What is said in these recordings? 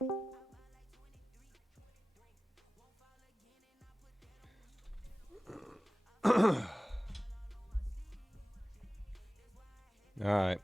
All right.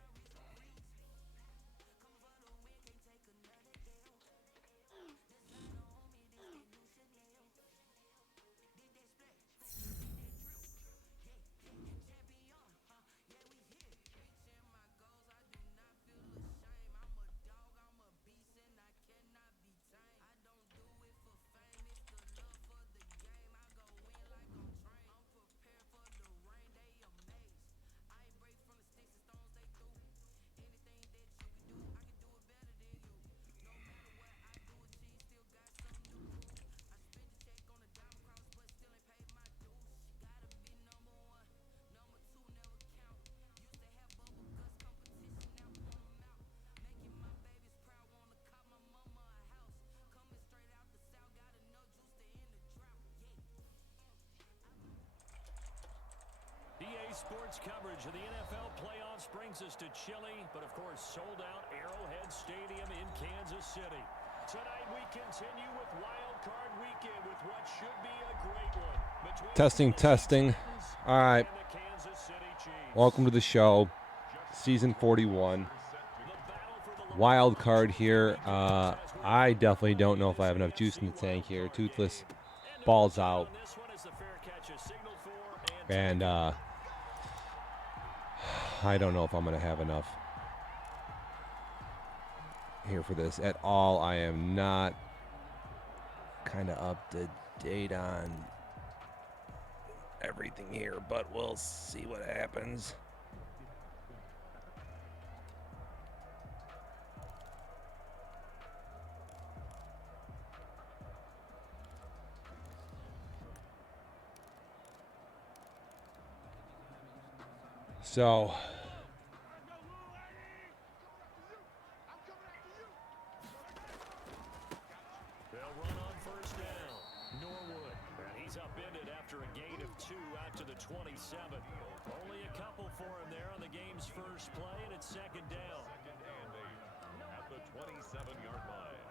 Sports coverage of the NFL playoffs brings us to chilly, but of course sold out Arrowhead Stadium in Kansas City. Tonight we continue with Wildcard weekend with what should be a great one. Testing. All right. Welcome to the show. Season 41. Wild card here. I definitely don't know if I have enough juice in the tank here. Toothless balls out. And I don't know if I'm going to have enough here for this at all. I am not kind of up to date on everything here, but we'll see what happens. So they'll run on first down. Norwood, and he's upended after a gain of 2 out to the 27. Only a couple for him there on the game's first play, and it's second down. Second and 8 at the 27-yard line.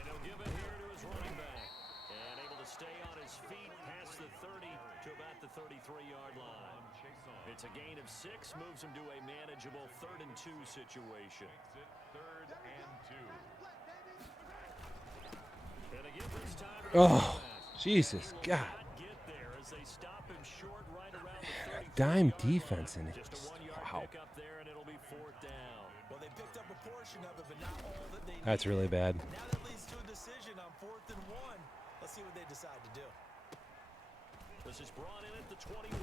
And he'll give it here to his running back. And able to stay on his feet past the 30 to about the 33-yard line. It's a gain of 6, moves him to a manageable 3rd and 2 situation. Makes it 3rd and 2. And again this time. oh, Jesus, God. Get there as they stop him short right around the 33. Dime defense in it. Just a 1-yard Wow. pick up there, and it'll be 4th down. Well, they picked up a portion of it, but not all that they That's really bad. Now that leads to a decision on 4th and 1. Let's see what they decide to do. This is brought in at the 21.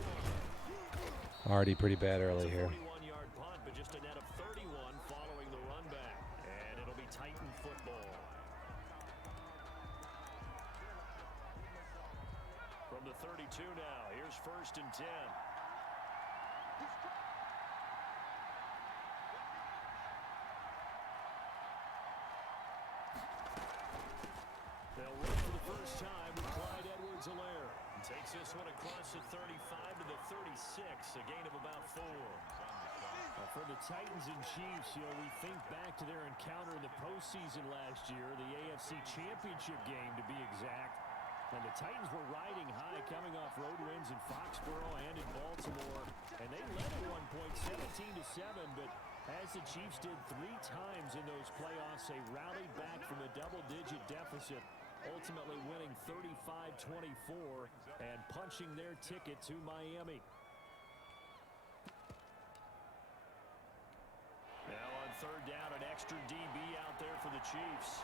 Already pretty bad early here. 41-yard punt, but just a net of 31 following the run back. And it'll be Titan football. From the 32 now, here's 1st and 10. They'll run for the first time with Clyde Edwards-Helaire. Takes this one across the 35 to the 36, a gain of about 4. For the Titans and Chiefs, we think back to their encounter in the postseason last year, the AFC Championship game to be exact. And the Titans were riding high, coming off road wins in Foxborough and in Baltimore. And they led at one point 17-7, but as the Chiefs did 3 times in those playoffs, they rallied back from a double-digit deficit, ultimately winning 35-24 and punching their ticket to Miami. Now on 3rd down, an extra DB out there for the Chiefs.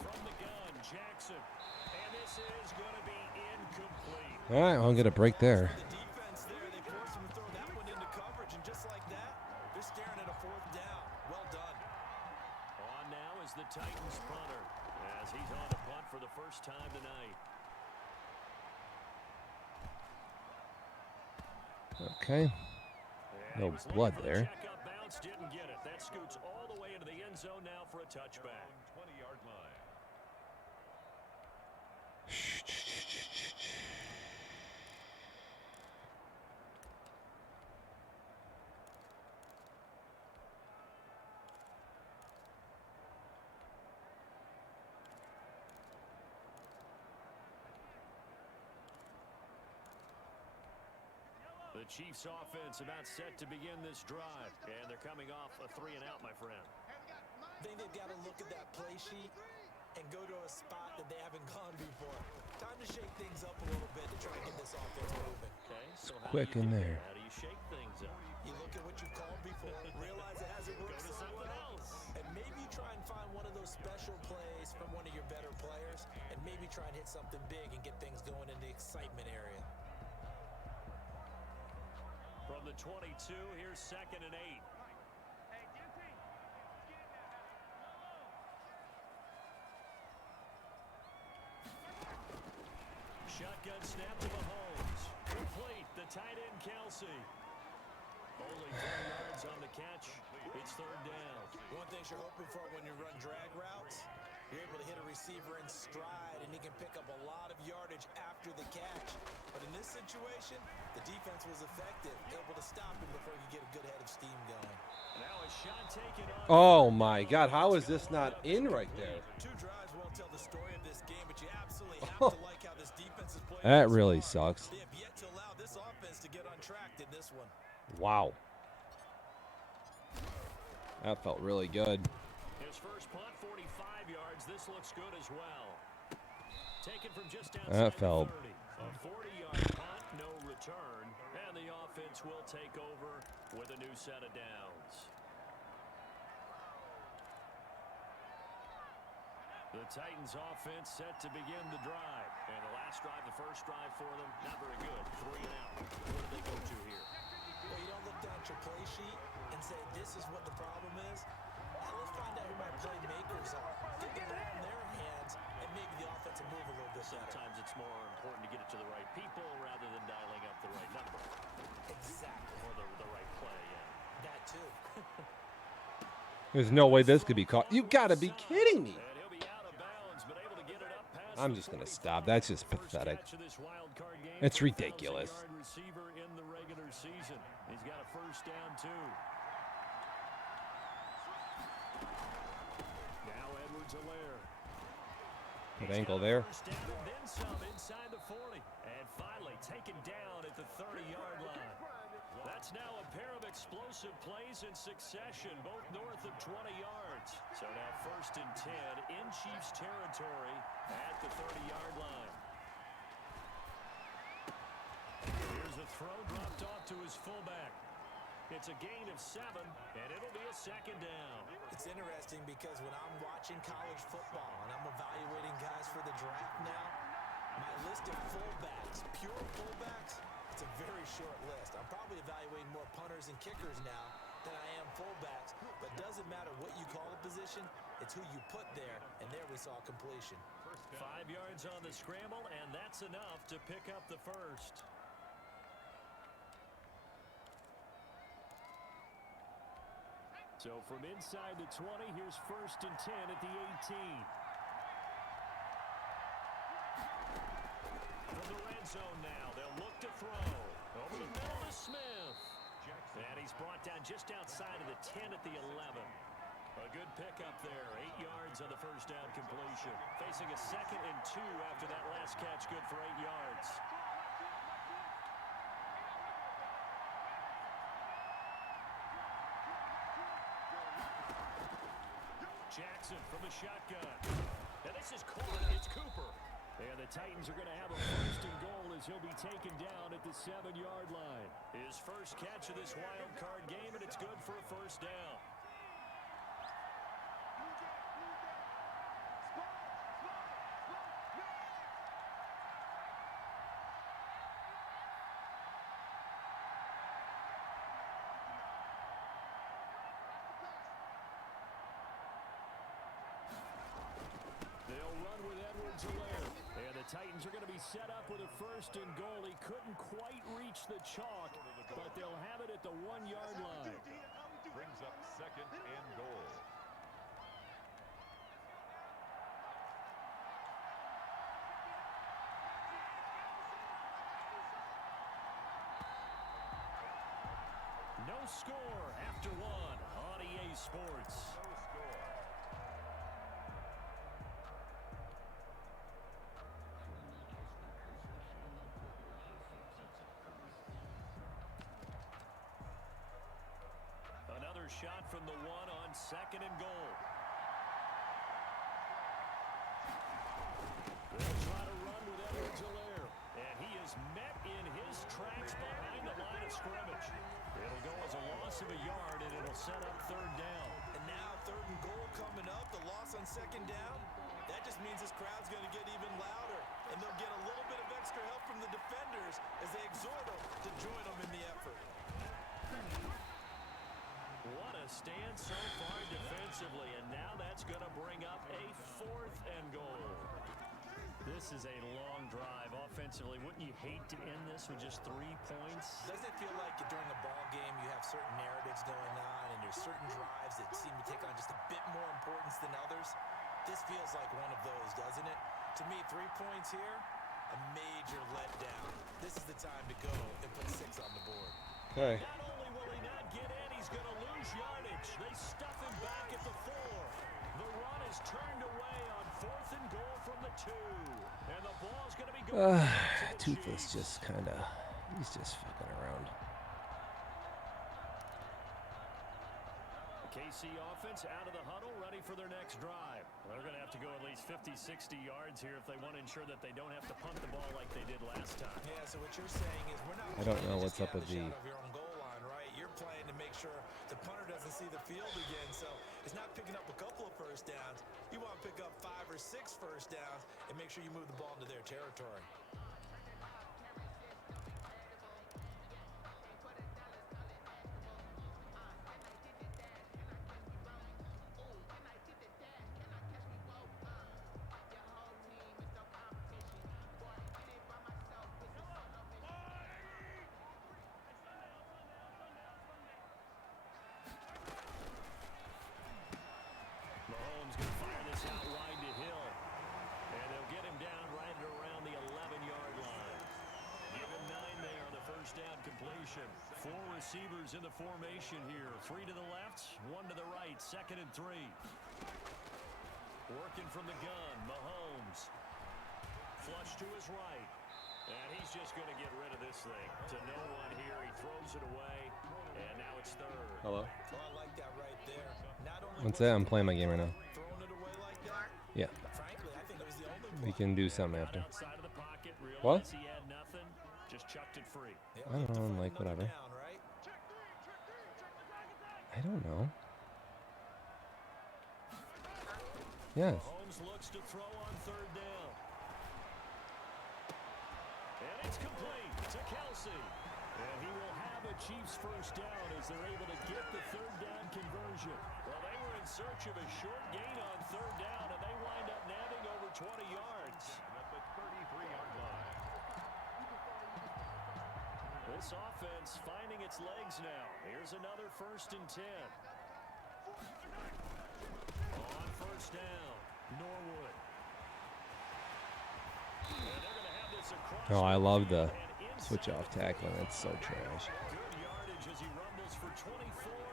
From the gun, Jackson. And this is going to be incomplete. All right, well, I'm going to break there. The defense there, they forced him to throw that one into coverage, and just like that, they're staring at a 4th down. Well done. On now is the Titans punter, as he's on to punt for the first time tonight. Okay. No blood there. defense didn't get it. That scoots all the way into the end zone now for a touchback. 20-yard line. The Chiefs offense about set to begin this drive. And they're coming off a 3-and-out, my friend. I think they've got to look at that play sheet and go to a spot that they haven't gone before. Time to shake things up a little bit to try and get this offense moving. Okay, so how Quick do you in do there. that? How do you shake things up? You look at what you've called before, realize it hasn't Go worked to so something well, else. and maybe try and find one of those special plays from one of your better players, and maybe try and hit something big and get things going in the excitement area. From the 22, here's 2nd and 8. Shotgun snap to Mahomes. Complete. The tight end, Kelsey. Only 4 yards on the catch. It's 3rd down. One thing you're hoping for when you run drag routes, you're able to hit a receiver in stride, and he can pick up a lot of yardage after the catch. But in this situation, the defense was effective, able to stop him before you get a good head of steam going. Now a shot taken on. Oh my God, how is this not in right there? 2 drives won't tell the story of this game, but you absolutely have to like how this defense is playing. That thus really far. sucks. They have yet to allow this offense to get untracked in this one. Wow. That felt really good. His first punt, 45 yards. This looks good as well. Taken from just That outside felt. the 30. A 40-yard punt, no return. And the offense will take over with a new set of downs. The Titans offense set to begin the drive. And the last drive, the first drive for them, not very good. 3-and-out. What do they go to here? Well, you don't look down at your play sheet and say, this is what the problem is. Let's find out who my playmakers are. Get the ball in their hands, and maybe the offense will move a little bit better. Sometimes it's more important to get it to the right people rather than dialing up the right number. Exactly. Or the right play, yeah. That too. There's no way this could be caught. You gotta be kidding me. And he'll be out of bounds, but able to get it up past I'm the just gonna 45. stop. That's just First pathetic. catch of this wild card game It's for a ridiculous. 1,000-yard receiver in the regular season. He's got a first down too. Now Edwards-Helaire. Good ankle there. First down and then some inside the 40. And finally taken down at the 30-yard line. That's now a pair of explosive plays in succession, both north of 20 yards. So now 1st and 10 in Chiefs territory at the 30-yard line. Here's a throw dropped off to his fullback. It's a gain of 7, and it'll be a 2nd down. It's interesting because when I'm watching college football and I'm evaluating guys for the draft now, my list of fullbacks, pure fullbacks, it's a very short list. I'm probably evaluating more punters and kickers now than I am fullbacks, but it doesn't matter what you call a position, it's who you put there, and there we saw completion. 5 yards on the scramble, and that's enough to pick up the first. So from inside the 20, here's 1st and 10 at the 18. From the red zone now, they'll look to throw. Over the middle to Smith. And he's brought down just outside of the 10 at the 11. A good pickup there. 8 yards on the first down completion. Facing a 2nd and 2 after that last catch, good for 8 yards. Jackson from the shotgun. And this is caught. It's Cooper. And the Titans are going to have a 1st and goal as he'll be taken down at the 7-yard line. His first catch of this wild card game, and it's good for a 1st down. They'll run with Edwards-Helaire. And the Titans are going to be set up with a 1st and goal. He couldn't quite reach the chalk, but they'll have it at the 1-yard line. brings up 2nd and goal. No score after one on EA Sports. No score. Another shot from the one on 2nd and goal. They'll try to run with Edwards-Helaire, and he is met in his tracks behind the line of scrimmage. It'll go as a loss of a yard, and it'll set up 3rd down. And now 3rd and goal coming up. The loss on 2nd down. That just means this crowd's going to get even louder. And they'll get a little bit of extra help from the defenders as they exhort them to join them in the effort. What a stand so far defensively, and now that's going to bring up a 4th and goal. This is a long drive offensively. Wouldn't you hate to end this with just 3 points? Doesn't it feel like during a ball game you have certain narratives going on and there's certain drives that seem to take on just a bit more importance than others? This feels like one of those, doesn't it? To me, 3 points here, a major letdown. This is the time to go and put 6 on the board. Okay. Not only will he not get in, he's going to lose yardage. They stuff him back at the 4. The run is turned away on 4th and goal from the 2. And the ball's going to be going to the Toothless Chiefs. just kind of, he's just fucking around. KC offense out of the huddle, ready for their next drive. They're going to have to go at least 50, 60 yards here if they want to ensure that they don't have to punt the ball like they did last time. Yeah, so what you're saying is we're not I don't know playing to what's just up with get the- out of your own goal line, right? You're playing to make sure the punter doesn't see the field again. So it's not picking up a couple of first downs. You want to pick up 5 or 6 first downs and make sure you move the ball into their territory. Mahomes going to fire this out wide to Hill. And they'll get him down right around the 11-yard line. Give him 9 there on the first down completion. 4 receivers in the formation here. 3 to the left, 1 to the right. 2nd and 3. Working from the gun, Mahomes. Flush to his right. And he's just going to get rid of this thing. To no one here. He throws it away. And now it's 3rd. Hello? Well, I like that right there. Not only What's was that? he I'm playing my game right now. throwing it away like that, Yeah. frankly, I think it was the only We play. can do something Got after. outside of the pocket, What? realized he had nothing, just chucked it free. Yeah, I don't know, defend like, another whatever. down, right? I don't know. Yes. Mahomes looks to throw on 3rd down. And it's complete to Kelsey. And he will have a Chiefs first down as they're able to get the 3rd down conversion. Well, they were in search of a short gain on 3rd down, and they wind up nabbing over 20 yards. At the 33-yard line. This offense finding its legs now. Here's another 1st and 10. On 1st down, Norwood. And they're going to have this across Oh, I love the and inside switch off tackling. That's so trash. Good yardage as he rumbles for 24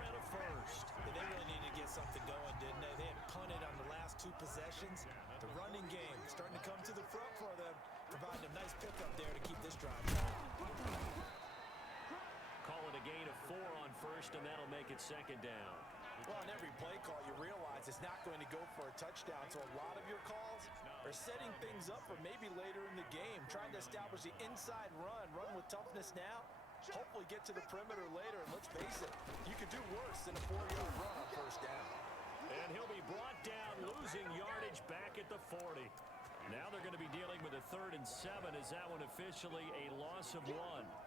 and a first. Yeah, they really needed to get something going, didn't they? They had punted on the last 2 possessions. The running game starting to come to the front for them, providing a nice pickup there to keep this drive going. Call it a gain of 4 on 1st, and that'll make it 2nd down. Well, on every play call, you realize it's not going to go for a touchdown, so a lot of your calls are setting things up for maybe later in the game, trying to establish the inside run with toughness now, hopefully get to the perimeter later, and let's face it, you could do worse than a 4-yard run on 1st down. And he'll be brought down, losing yardage back at the 40. Now they're going to be dealing with a 3rd and 7 as that one officially a loss of 1.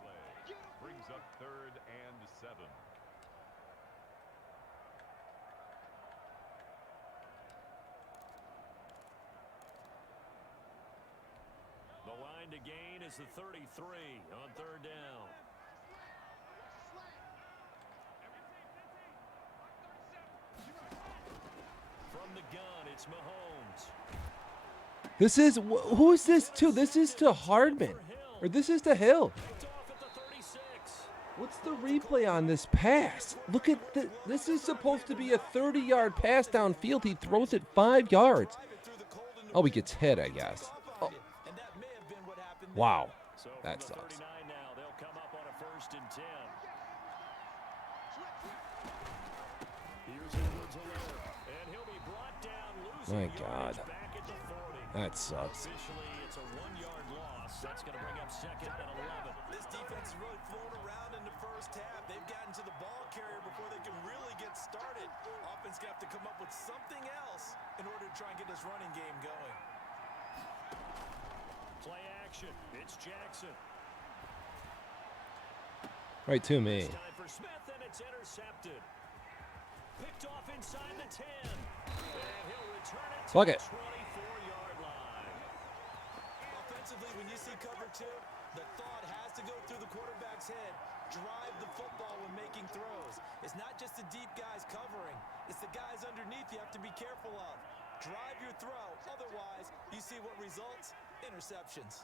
Play brings up 3rd and 7. The line to gain is the 33 on 3rd down. it's Mahomes. This is who is this to? This is to Hardman, or this is to Hill. Picked off at the 36. What's the replay on this pass? Look at this is supposed to be a 30-yard pass downfield. He throws it 5 yards. Oh, he gets hit, I guess. Oh. Wow, So that from the sucks. 39 now, they'll come up on a 1st and 10. Here's Edwards-Helaire, and he'll be brought down, losing My yardage God. back at the 40. That sucks. Officially, it's a 1-yard loss. That's going to bring up 2nd and 11. This defense is really flown around in the first half. They've gotten to the ball carrier before they can really get started. Offense going to have to come up with something else in order to try and get this running game going. Play action. It's Jackson. Right to me. It's time for Smith, and it's intercepted. Picked off inside the 10. And he'll return it to Fuck the it. 24-yard line. Offensively, when you see cover 2, the thought has to go through the quarterback's head. Drive the football when making throws. It's not just the deep guys covering. It's the guys underneath you have to be careful of. Drive your throw. Otherwise, you see what results? Interceptions.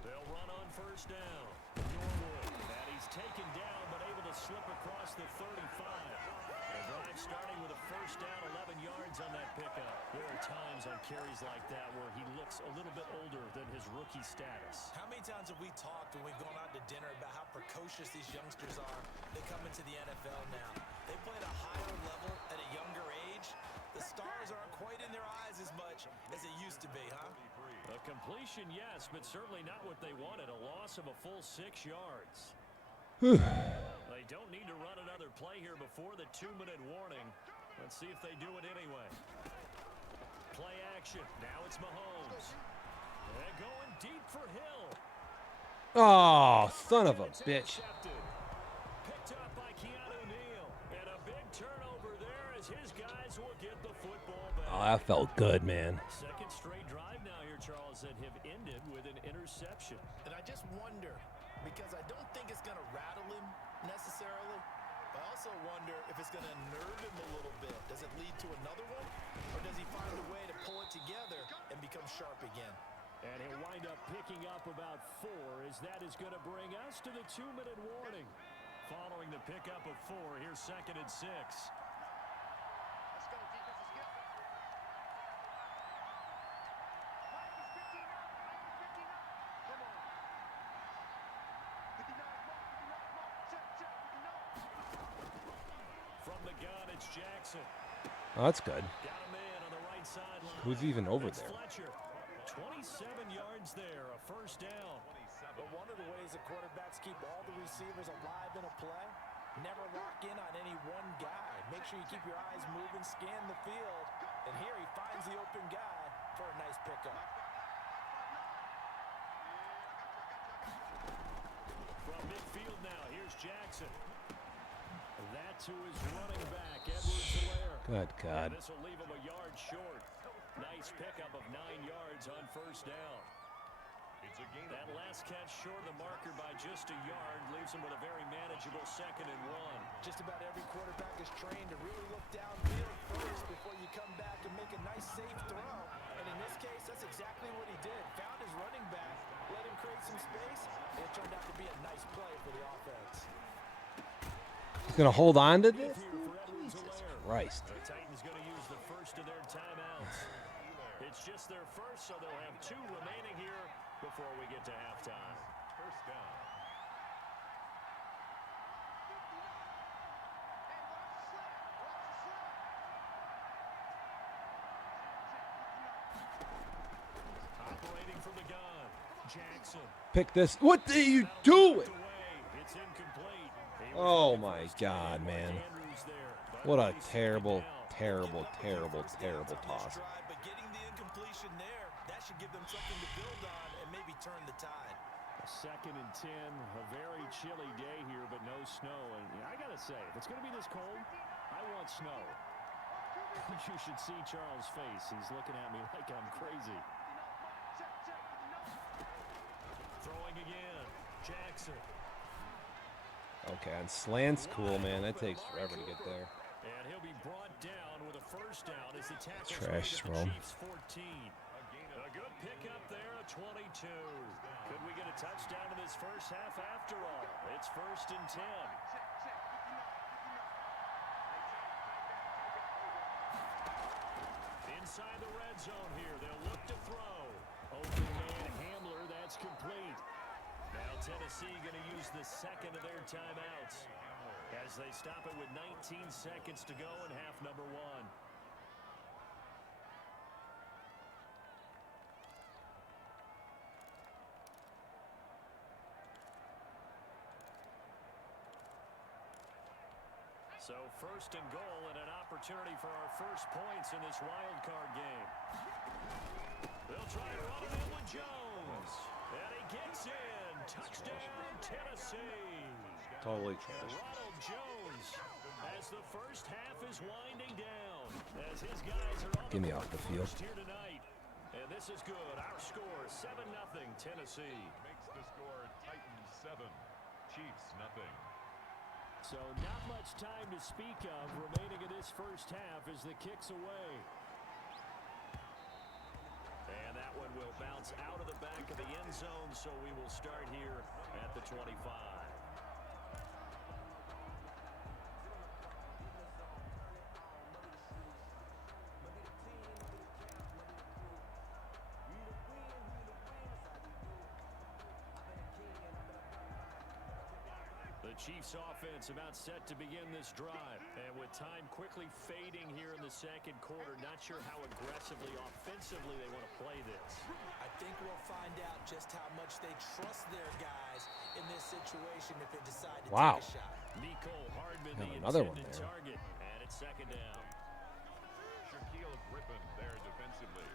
They'll run on 1st down. Norwood, and he's taken down but able to slip across the 35. The drive starting with a 1st down, 11 yards on that pickup. There are times on carries like that where he looks a little bit older than his rookie status. How many times have we talked when we've gone out to dinner about how precocious these youngsters are? They come into the NFL now. They play at a higher level at a younger age. The stars aren't quite in their eyes as much as it used to be, huh? A completion, yes, but certainly not what they wanted. A loss of a full 6 yards. They don't need to run another play here before the 2-minute warning. Let's see if they do it anyway. Play action. Now it's Mahomes. They're going deep for Hill. Oh, son of a It's bitch. intercepted. Picked up by Keanu Neal. And a big turnover there as his guys will get the football back. Oh, that felt good, man. Second straight drive now here, Charles, that have ended with an interception. And I just wonder, because I don't think it's going to rattle him necessarily. I also wonder if it's going to nerve him a little bit. Does it lead to another one? Or does he find a way to pull it together and become sharp again? And he'll wind up picking up about 4 as that is going to bring us to the 2-minute warning. Following the pickup of 4, here's 2nd and 6. From the gun, it's Jackson. Oh, that's good. Got a man on the right sideline. Who's even over It's there? Fletcher. 27 yards there, a 1st down. But one of the ways the quarterbacks keep all the receivers alive in a play, never lock in on any one guy. Make sure you keep your eyes moving, scan the field. And here he finds the open guy for a nice pickup. From midfield now, here's Jackson. That to his running back, Edwards-Helaire. Good God. This will leave him a yard short. Nice pickup of 9 yards on 1st down. It's a gain. That last catch short of the marker by just a yard leaves him with a very manageable 2nd and 1. Just about every quarterback is trained to really look downfield first before you come back and make a nice safe throw. And in this case, that's exactly what he did. Found his running back, let him create some space, and it turned out to be a nice play for the offense. He's going to hold on to this? Here for Jesus Edwards-Helaire. Christ. The Titans going to use the first of their timeouts. It's just their first, so they'll have 2 remaining here before we get to halftime. First down. Operating from the gun, Jackson. Pick this. What are you doing? Away. It's incomplete. He was Oh looking for my a stop God, by man. Andrews there, but What a he's taken terrible, down. terrible, Give up a few terrible, first downs terrible on this toss. drive, but getting the incompletion there, that should give them something to build on and maybe turn the tide. 2nd and 10, a very chilly day here, but no snow. And I got to say, if it's going to be this cold, I want snow. You should see Charles' face. He's looking at me like I'm crazy. Jackson. Okay, and slant's cool, man. That takes forever to get there. And he'll be brought down with a first down as the tackle's Trash made at throw. the Chiefs 14. A good pickup there, a 22. Could we get a touchdown in this first half after all? It's 1st and 10. Inside the red zone here, they'll look to throw. Open man Hamler, that's complete. Now Tennessee going to use the second of their timeouts as they stop it with 19 seconds to go in half number 1. So 1st and goal and an opportunity for our first points in this wild card game. They'll try to run it in with Jones. And he gets in. Touchdown, Tennessee. Totally trash. Ronald Jones as the first half is winding down. As his guys are on Get me the off the board field. first here tonight. And this is good. Our score, 7-0 Tennessee. Makes the score Titans 7, Chiefs nothing. So not much time to speak of remaining in this first half as the kick's away. And that one will bounce out of the back of the end zone, so we will start here at the 25. The Chiefs offense about set to begin this drive. And with time quickly fading here in the second quarter, not sure how aggressively, offensively they want to play this. I think we'll find out just how much they trust their guys in this situation if they decide to Wow. take a shot. Nicole Hardman, Got the another one intended there. target. And it's 2nd down. Shaquille Griffin there defensively.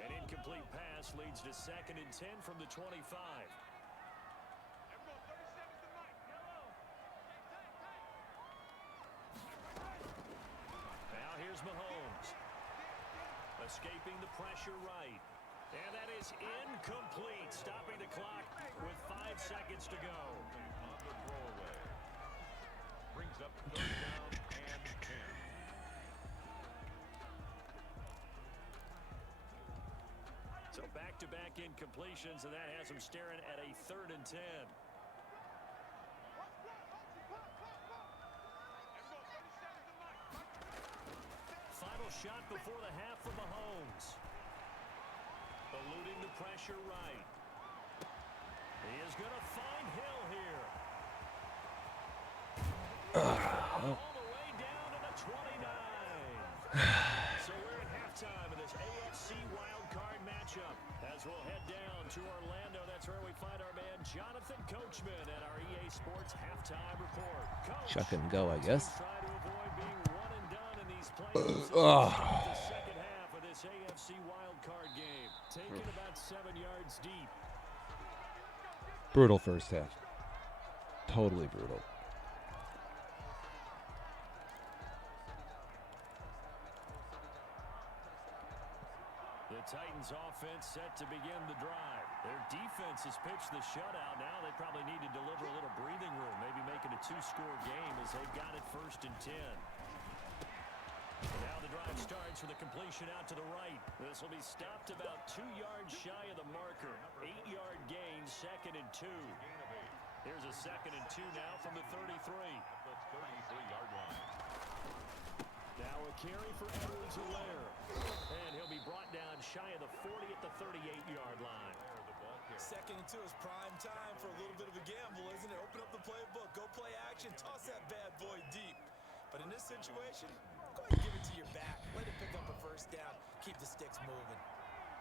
An incomplete pass leads to 2nd and 10 from the 25. Now here's Mahomes. Escaping the pressure right. And that is incomplete. Stopping the clock with 5 seconds to go. On the throwaway. Brings up 3rd down and 10. So back-to-back incompletions, and that has them staring at a 3rd and 10. Final shot before the half for Mahomes. Eluding the pressure right. He is going to find Hill here. All the way down to the 29. So we're at halftime of this AFC Wildcard matchup. As we'll head down to Orlando, that's where we find our man Jonathan Coachman at our EA Sports halftime report. Coach, Chuck and go, I guess. try to avoid being one and done in these playoffs. The second half of this AFC Wildcard game, taken about 7 yards deep. Brutal first half. Totally brutal. The Titans offense set to begin the drive. Their defense has pitched the shutout. Now they probably need to deliver a little breathing room, maybe make it a 2-score game as they've got it 1st and 10. Now the drive starts with a completion out to the right. This will be stopped about 2 yards shy of the marker. 8-yard gain, 2nd and 2. Here's a 2nd and 2 now from the 33. The 33-yard line. Now a carry for Edwards-Helaire. And he'll be brought down shy of the 40 at the 38-yard line. 2nd and 2 is prime time for a little bit of a gamble, isn't it? Open up the playbook, go play action, toss that bad boy deep. But in this situation, go ahead and give it to your back. Let it pick up a 1st down. Keep the sticks moving.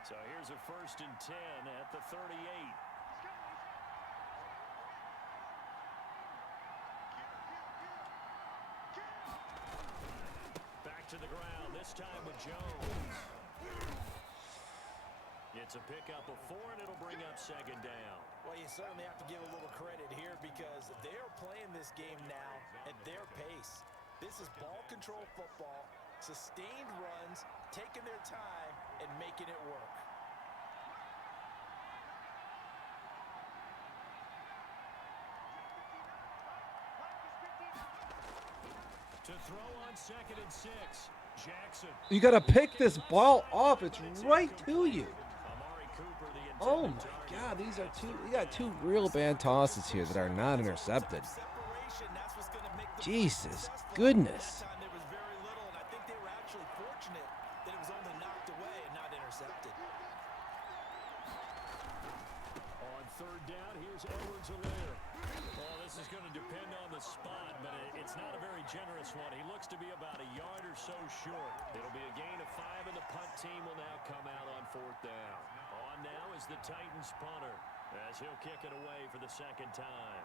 So here's a 1st and 10 at the 38. Back to the ground, this time with Jones. It's a pickup of 4, and it'll bring up 2nd down. Well, you certainly have to give a little credit here because they are playing this game now at their pace. This is ball control football, sustained runs, taking their time, and making it work. To throw on 2nd and 6. Jackson. You got to pick this ball off. It's right to you. Amari Cooper, the Oh intended my target. God, these are two. You got two real bad tosses here that are not intercepted. Separation, that's what's going to make the Jesus successful. goodness. That time there was very little, and I think they were actually fortunate that it was only knocked away and not intercepted. On 3rd down, here's Edwards-Helaire. Well, this is going to depend on the spot, but it's not a very generous one. He looks to be about a yard or so short. It'll be a gain of 5, and the punt team will now come out on 4th down. On now is the Titans punter, as he'll kick it away for the 2nd time.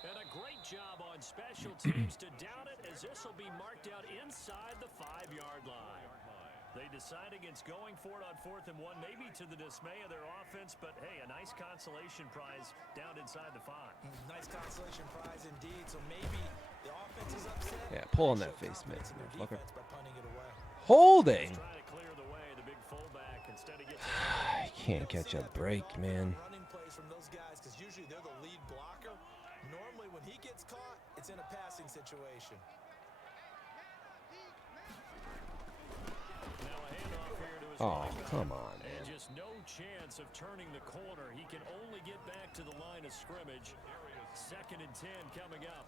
And a great job on special teams to down it, as this will be marked out inside the 5-yard line. They decide against going for it on 4th and 1, maybe to the dismay of their offense, but hey, a nice consolation prize down inside the 5. Nice consolation prize indeed. So maybe the offense is upset. Yeah, pull on that Show face, man. confidence in their Motherfucker. defense by punting it away. Holding. Trying to clear the way, the big fullback instead of getting. I can't catch a break, man. Running plays from those guys because usually they're the lead blocker. Normally, when he gets caught, it's in a passing situation. Now a handoff here to his Oh, running back. come on, And man. just no chance of turning the corner. He can only get back to the line of scrimmage. 2nd and 10 coming up.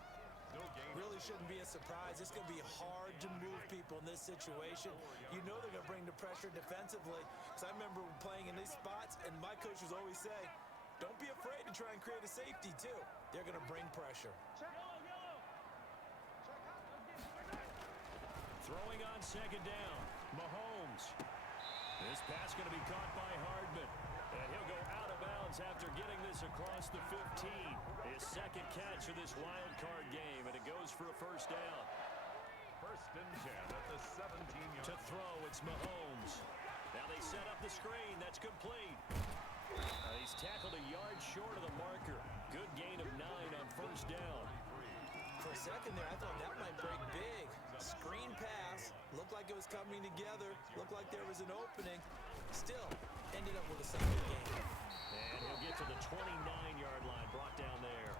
Really shouldn't be a surprise. It's going to be hard to move people in this situation. You know they're going to bring the pressure defensively. Because I remember playing in these spots, and my coaches always say, don't be afraid to try and create a safety, too. They're going to bring pressure. Throwing on 2nd down. Mahomes. This pass going to be caught by Hardman. And he'll go out of bounds after getting this across the 15. His 2nd catch of this wild card game, and it goes for a 1st down. 1st and 10 at the 17-yard. To throw, it's Mahomes. Now they set up the screen. That's complete. He's tackled a yard short of the marker. Good gain of 9 on 1st down. For a second there, I thought that might break big. Screen pass. Looked like it was coming together. Looked like there was an opening. Still, ended up with a solid game. And he'll get to the 29-yard line, brought down there.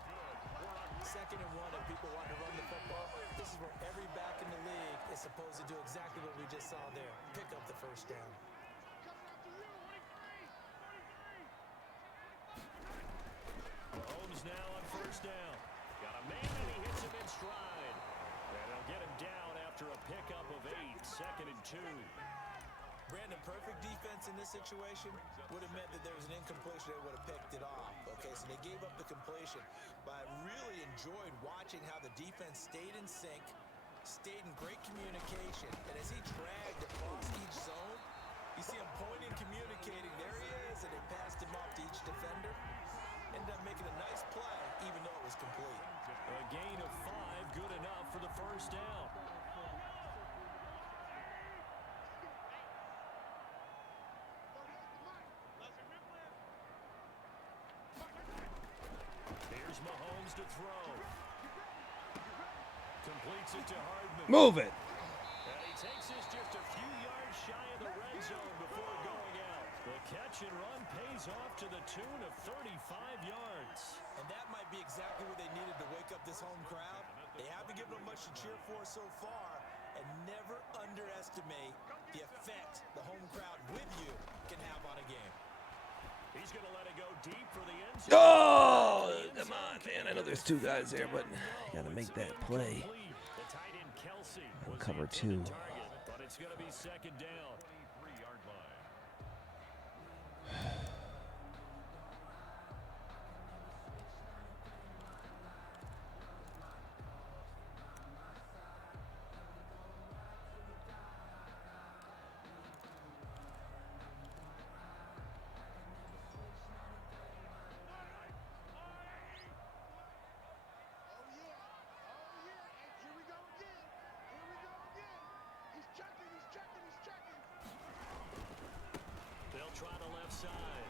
2nd and 1, and people want to run the football. This is where every back in the league is supposed to do exactly what we just saw there. Pick up the 1st down. Mahomes now on 1st down. Got a man, and he hits him in stride. And he'll get him down after a pickup of 8. 2nd and 2. Brandon, perfect defense in this situation would have meant that there was an incompletion. They would have picked it off. Okay, so they gave up the completion. But I really enjoyed watching how the defense stayed in sync, stayed in great communication. And as he dragged across each zone, you see him pointing, communicating. There he is, and they passed him off to each defender. Ended up making a nice play, even though it was complete. A gain of 5, good enough for the 1st down. Here's Mahomes to throw. Completes it to Hardman. Move it. And he takes this just a few yards shy of the red zone before going out. The catch and run pays off to the tune of 35 yards. And that might be exactly what they needed to wake up this home crowd. They haven't given them much to cheer for so far, and never underestimate the effect the home crowd with you can have on a game. He's going to let it go deep for the end zone. Oh, come on, man. I know there's two guys there, but you got to make that play. The tight end Kelsey I'll was cover the two. intended target, but it's going to be 2nd down. 3-yard line. They'll try the left side.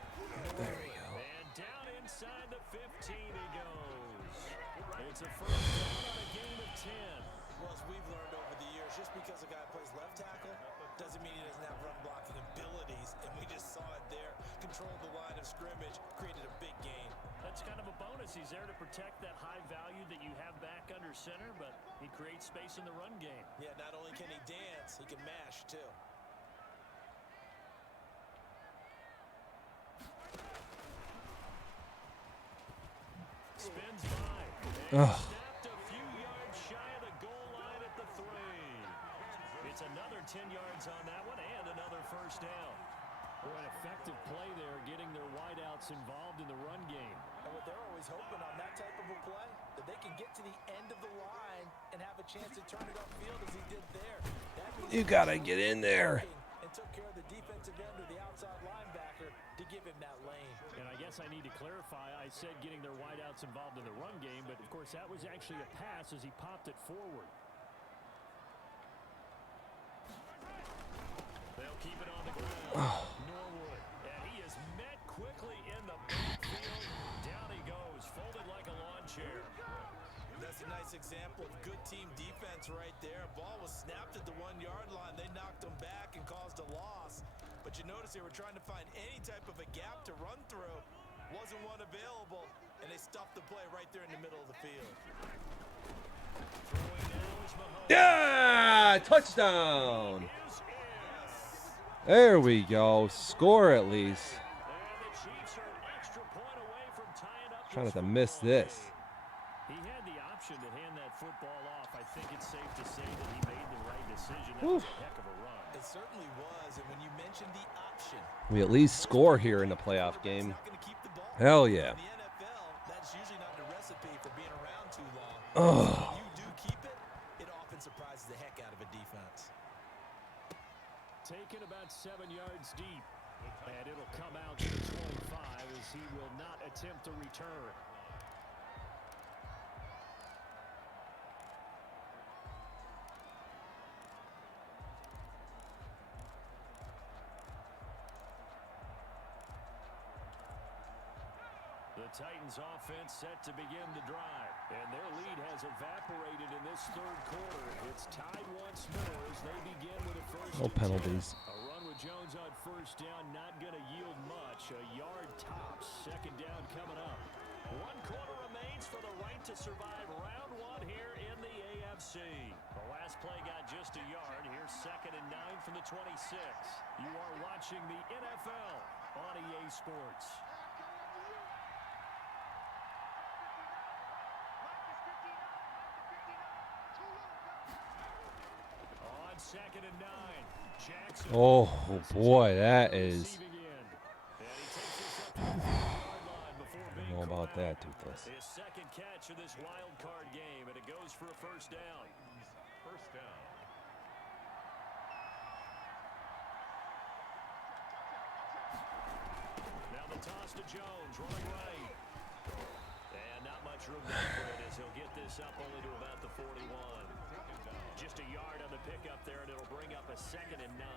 There we go. And down inside the 15 he goes. It's a 1st down on a gain of 10. Well, as we've learned over the years, just because a guy plays left tackle doesn't mean he doesn't have run blocking abilities, and we just saw it there. Controlled the line of scrimmage, created a big gain. That's kind of a bonus. He's there to protect that high value that you have back under center, but he creates space in the run game. Yeah, not only can he dance, he can mash too. Spins by. Ugh. Snapped a few yards shy of the goal line at the 3. It's another 10 yards on that one and another first down. Boy, an effective play there, getting their wideouts involved in the run game. And what they're always hoping on that type of a play, that they can get to the end of the line and have a chance to turn it upfield as he did there. That means You gotta get in there. and took care of the defensive end or the outside linebacker to give him that lane. And I guess I need to clarify, I said getting their wideouts involved in the run game, but of course that was actually a pass as he popped it forward. They'll keep it on the ground. Norwood, and he is met quickly in the backfield. Down he goes, folded like a lawn chair. That's a nice example of good team defense right there. Ball was snapped at the 1-yard line. They knocked him back and caused a loss. But you notice they were trying to find any type of a gap to run through. Wasn't one available, and they stuffed the play right there in the middle of the field. Throwing now is Mahomes. Yeah, touchdown. There we go. Score at least. And the Chiefs are an extra point away from tying up. Trying not to this miss football this. game. He had the option to hand that football off. I think it's safe to say that he made the right decision. That was a heck of a run. It certainly was, and when you mentioned the option, We at least score here in the playoff game. not going to keep the ball. Hell yeah. In the NFL, that's usually not a recipe for being around too long. Ugh. When you do keep it, it often surprises the heck out of a defense. Taken about 7 yards deep. And it'll come out to the 25 as he will not attempt to return. The Titans offense set to begin the drive, and their lead has evaporated in this third quarter. It's tied once more as they begin with a first No and 10. penalties. A run with Jones on first down, not going to yield much. A yard tops. Second down coming up. 1 quarter remains for the right to survive round 1 here in the AFC. The last play got just a yard. Here's 2nd and 9 from the 26. You are watching the NFL on EA Sports. On 2nd and 9, Jackson. Oh boy, that is. Receiving end. And he takes this up to the 5-yard line before I being don't know about corralled. that, Toothless. His second catch of this wild card game, and it goes for a first down. First down. Now the toss to Jones, running right. And not much room there for it as he'll get this up only to about the 41. Just a yard on the pickup there, and it'll bring up a 2nd and 9.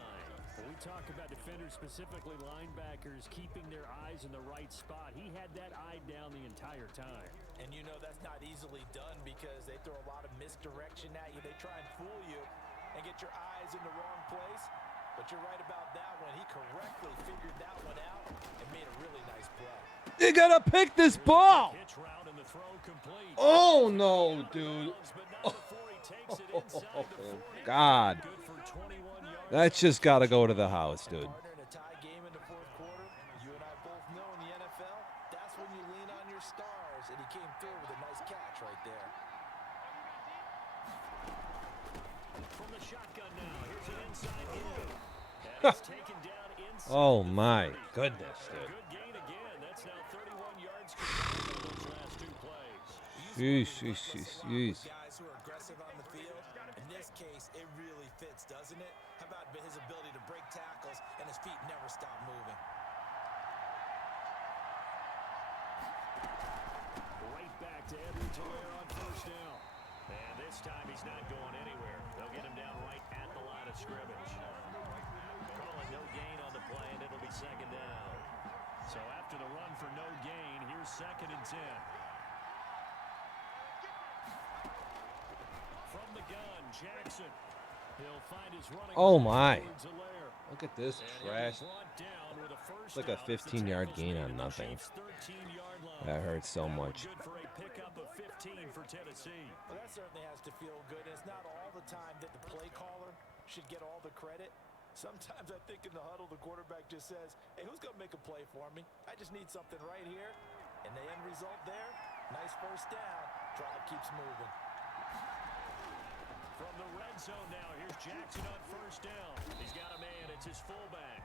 When we talk about defenders, specifically linebackers, keeping their eyes in the right spot, he had that eye down the entire time. And you know that's not easily done because they throw a lot of misdirection at you. They try and fool you and get your eyes in the wrong place. But you're right about that one. He correctly figured that one out and made a really nice play. You gotta pick this ball. Pitch route and the throw complete. Oh no, dude. But not before he takes it inside the 40. God. Good for 21 yards. That's just gotta go to the house, dude. Partner in a tie game in the 4th quarter. You and I both know in the NFL, that's when you lean on your stars. And he came through with a nice catch right there. From the shotgun now, here's an inside in. And he's taken down inside. Oh my goodness, dude. Good gain again. That's now 31 yards combined on those last 2 plays. Jeez, jeez, jeez, jeez. Guys who are aggressive on the field. In this case, it really fits, doesn't it? How about his ability to break tackles and his feet never stop moving? Right back to Edward Taylor on first down. And this time he's not going anywhere. They'll get him down right at the line of scrimmage. Call it no gain on the play, and it'll be 2nd down. So after the run for no gain, here's 2nd and 10. From the gun, Jackson. He'll find his running Oh, back my. Edwards Helaire. Look at this And he'll trash. be brought down with a first It's like a down as the 15-yard tackle's gain made on at the nothing. Chiefs' 13-yard line. That hurts so That one much. good for a pickup of 15 for Tennessee. Well, that certainly has to feel good. And it's not all the time that the play caller should get all the credit. Sometimes I think in the huddle, the quarterback just says, hey, who's going to make a play for me? I just need something right here. And the end result there, nice first down. Drive keeps moving. From the red zone now, here's Jackson on first down. He's got a man. It's his fullback.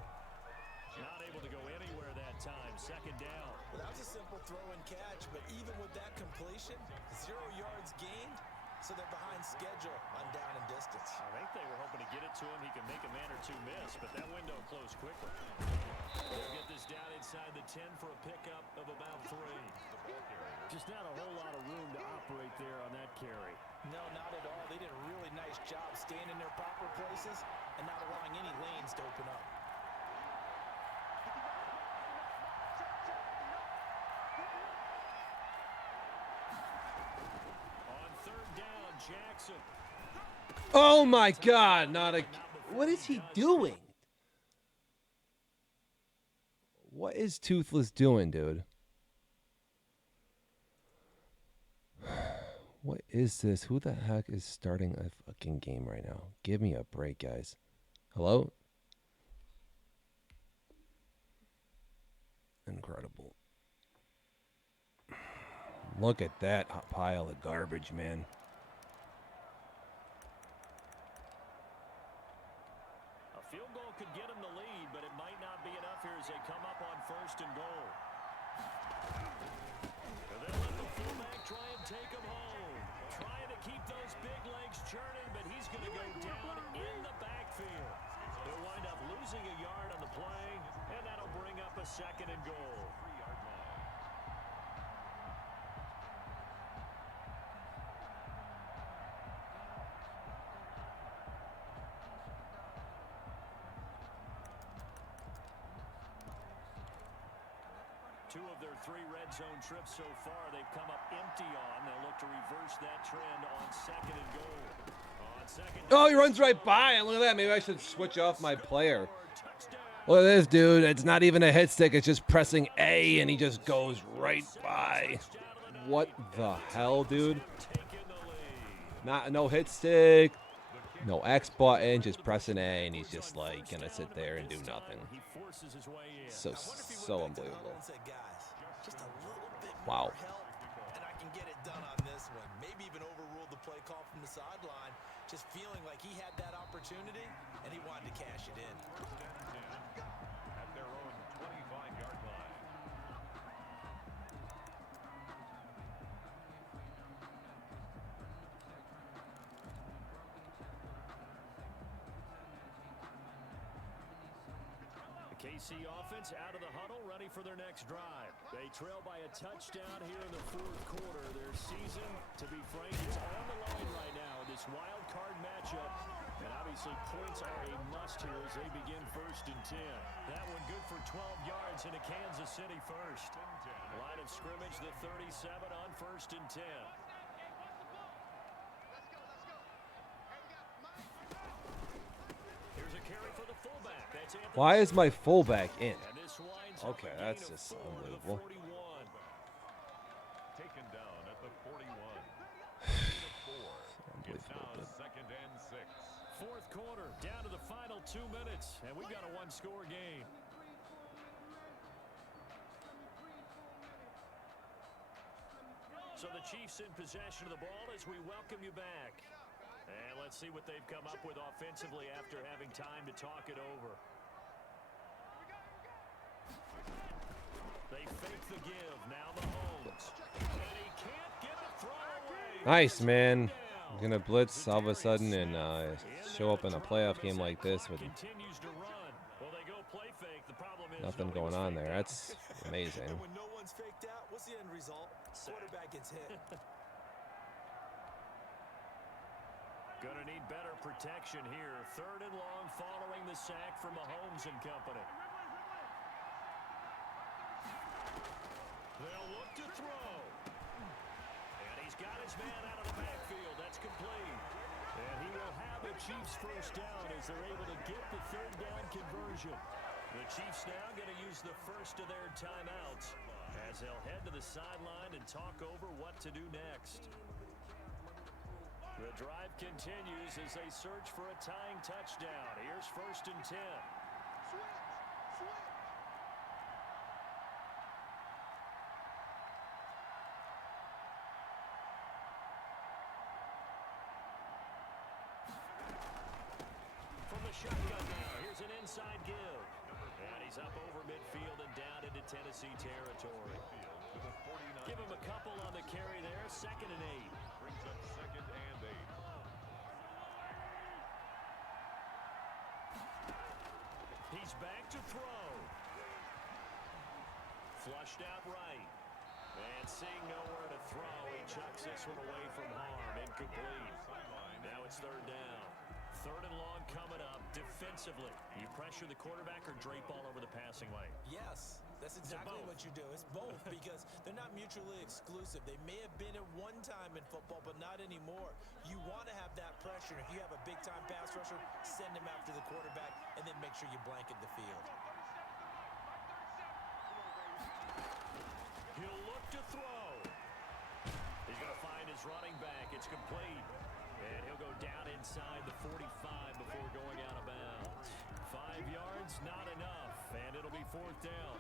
Not able to go anywhere that time. Second down. Well, that was a simple throw and catch, but even with that completion, 0 yards gained, so they're behind schedule on down and distance. I think they were hoping to get it to him. He can make a man or two miss, but that window closed quickly. They'll get this down inside the 10 for a pickup of about 3. Just not a whole lot of room to operate there on that carry. No, not at all. They did a really nice job staying in their proper places and not allowing any lanes to open up. On third down, Jackson. Oh my God! Not a. What is he doing? What is Toothless doing, dude? What is this? Who the heck is starting a fucking game right now? Give me a break, guys. Hello? Incredible. Look at that pile of garbage, man. A field goal could get him the lead, but it might not be enough here as they come up on first and goal. And they'll let the fullback try and take him home. Trying to keep those big legs churning, but he's going to go down in the backfield. They'll wind up losing a yard on the play, and that'll bring up a second and goal. 3-yard line. Two of their 3 red zone trips so far, they've come up empty on. They'll look to reverse that trend on second and goal. On second Oh, he runs right by him. Look at that. Maybe I should switch off my player. Look at this, dude. It's not even a hit stick. It's just pressing A, and he just goes right by. What the hell, dude? No hit stick. No X button. Just pressing A, and he's just like going to sit there and do nothing. He forces his way in. So unbelievable. And said, guys, just a little bit Wow. more help, and I can get it done on this one. Maybe even overruled the play call from the sideline, just feeling like he had that opportunity, and he wanted to cash it in. At their own 25-yard line. The KC offense out of the huddle, ready for their next drive. They trail by a touchdown here in the fourth quarter. Their season, to be frank, is on the line right now in this wild card matchup. And obviously points are a must here as they begin first and 10. That one good for 12 yards into Kansas City first. Line of scrimmage, the 37 on first and 10. Here's a carry for the fullback. That's Anthony. Why is my fullback in? And this winds up Okay, a that's gain of just 4 to the unbelievable. 41. Taken down at the 41. 4. It's now second and 6. Fourth quarter, down to the final 2 minutes, and we've got a one-score game. So the Chiefs in possession of the ball as we welcome you back. And let's see what they've come up with offensively after having time to talk it over. They fake the give, now Mahomes. And he can't get the throw away. Nice, man. I'm going to blitz all of a sudden and show up in a playoff game like this with Continues to run. Well, they go play fake. The problem is nothing nobody going was on faked there. out. That's amazing. And when no one's faked out, what's the end result? Quarterback gets hit. Gonna need better protection here. Third and long following the sack from Mahomes and company. They'll look to throw. And he's got his man out of the backfield. That's complete. And he will have a Chiefs first down as they're able to get the third down conversion. The Chiefs now going to use the first of their timeouts as they'll head to the sideline and talk over what to do next. The drive continues as they search for a tying touchdown. Here's 1st and 10. From the shotgun now, here's an inside give. And he's up over midfield and down into Tennessee territory. Give him a couple on the carry there. 2nd and 8. Brings up 2nd and 8. He's back to throw. Flushed out right. And seeing nowhere to throw, he chucks this one away from harm. Incomplete. Now it's 3rd down. 3rd and long coming up. Defensively, you pressure the quarterback or drape all over the passing lane? Yes, that's exactly what you do. It's both because they're not mutually exclusive. They may have been at one time in football, but not anymore. You want to have that pressure. If you have a big-time pass rusher, send him after the quarterback, and then make sure you blanket the field. He'll look to throw. He's going to find his running back. It's complete. And he'll go down inside the 45 before going out of bounds. 5 yards, not enough. And it'll be 4th down.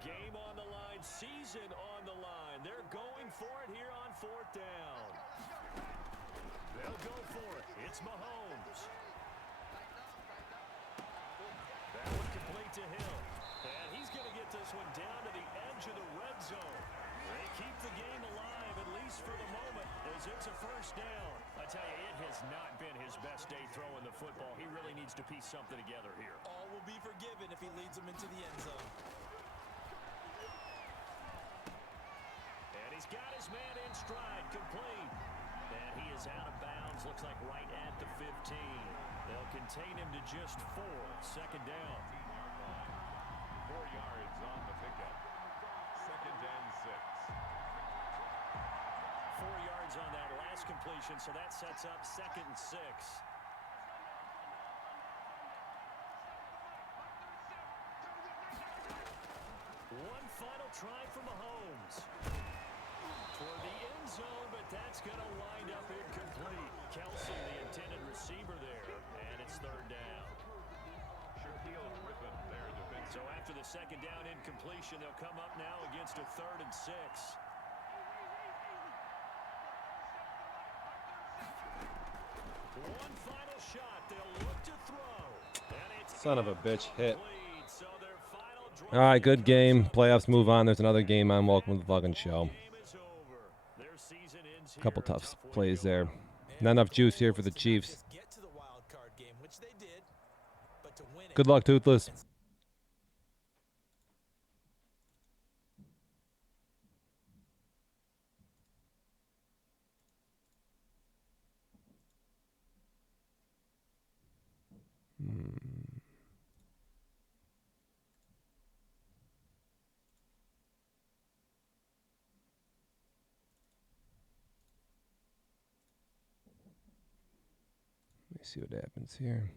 Game on the line, season on the line. They're going for it here on 4th down. They'll go for it. It's Mahomes. That one complete to Hill. And he's going to get this one down to the edge of the red zone. They keep the game alive, at least for the moment, as it's a 1st down. I tell you, it has not been his best day throwing the football. He really needs to piece something together here. All will be forgiven if he leads them into the end zone. And he's got his man in stride, complete. And he is out of bounds, looks like right at the 15. They'll contain him to just 4. 2nd down. 4 yards on the pickup. 2nd and 6. 4 yards on that last completion, so that sets up 2nd and 6. One final try for Mahomes. Toward the end zone, but that's going to wind up incomplete. Kelsey, the intended receiver there, and it's 3rd down. Shaquille Griffin, their defense. So after the 2nd down incompletion, they'll come up now against a 3rd and 6. One final shot. They'll look to throw. And it's Son of a bitch, hit. incomplete. So their final drive. All right, good game. Playoffs move on. There's another game on. Welcome to the fucking show. Game is over. Their season ends here. Couple tough Tough way to plays go. there. Not enough juice here for the To not Chiefs. just get to the wild card game, which they did, but to win it. Good luck, Toothless. Let me see what happens here.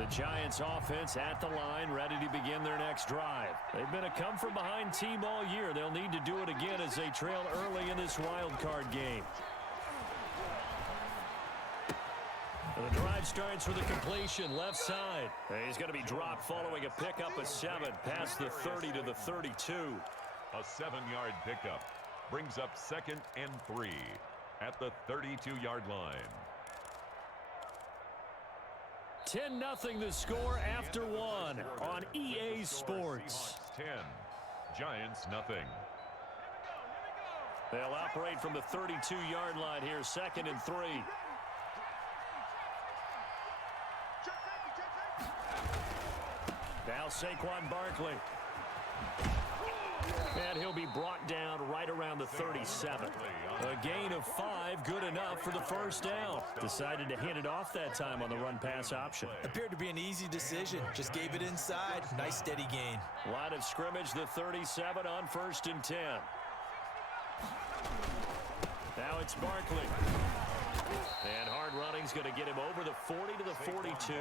The Giants offense at the line, ready to begin their next drive. They've been a come-from-behind team all year. They'll need to do it again as they trail early in this wild card game. The drive starts with a completion left side. He's going to be dropped following a pickup of 7 past the 30 to the 32. A 7-yard pickup brings up 2nd and 3 at the 32-yard line. 10-0 the score after 1 on EA Sports. 10, Giants nothing. They'll operate from the 32-yard line here, 2nd and 3. Now Saquon Barkley. And he'll be brought down right around the 37. A gain of 5, good enough for the first down. Decided to hand it off that time on the run-pass option. Appeared to be an easy decision. Just gave it inside. Nice steady gain. Line of scrimmage, the 37 on 1st and 10. Now it's Barkley. And hard running's going to get him over the 40 to the 42.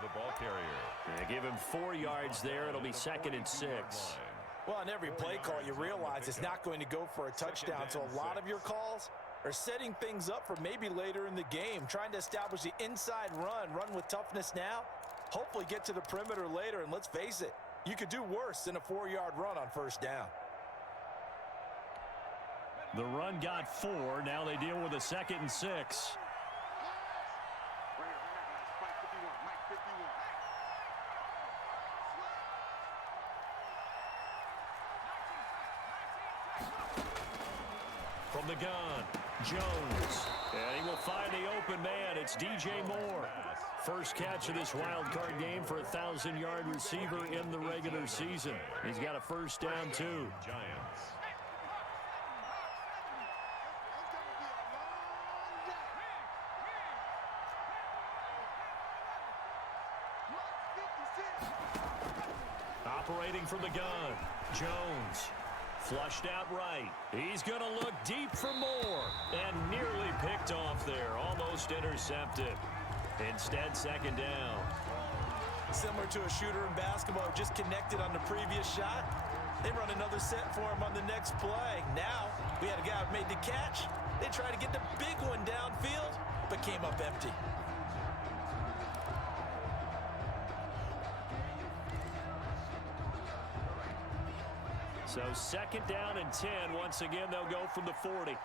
The ball carrier. They give him 4 yards there. It'll be 2nd and 6. Well, on every play call, you realize it's not going to go for a touchdown. So a lot of your calls are setting things up for maybe later in the game, trying to establish the inside run with toughness now, hopefully get to the perimeter later. And let's face it, you could do worse than a 4-yard run on 1st down. The run got 4. Now they deal with a 2nd and 6. From the gun, Jones. And he will find the open man. It's DJ Moore. First catch of this wild card game for a 1,000-yard receiver in the regular season. He's got a first down, too. Giants. Operating from the gun, Jones. Flushed out right. He's going to look deep for more. And nearly picked off there. Almost intercepted. Instead, 2nd down. Similar to a shooter in basketball, just connected on the previous shot. They run another set for him on the next play. Now, we had a guy who made the catch. They tried to get the big one downfield, but came up empty. So 2nd down and 10. Once again, they'll go from the 40.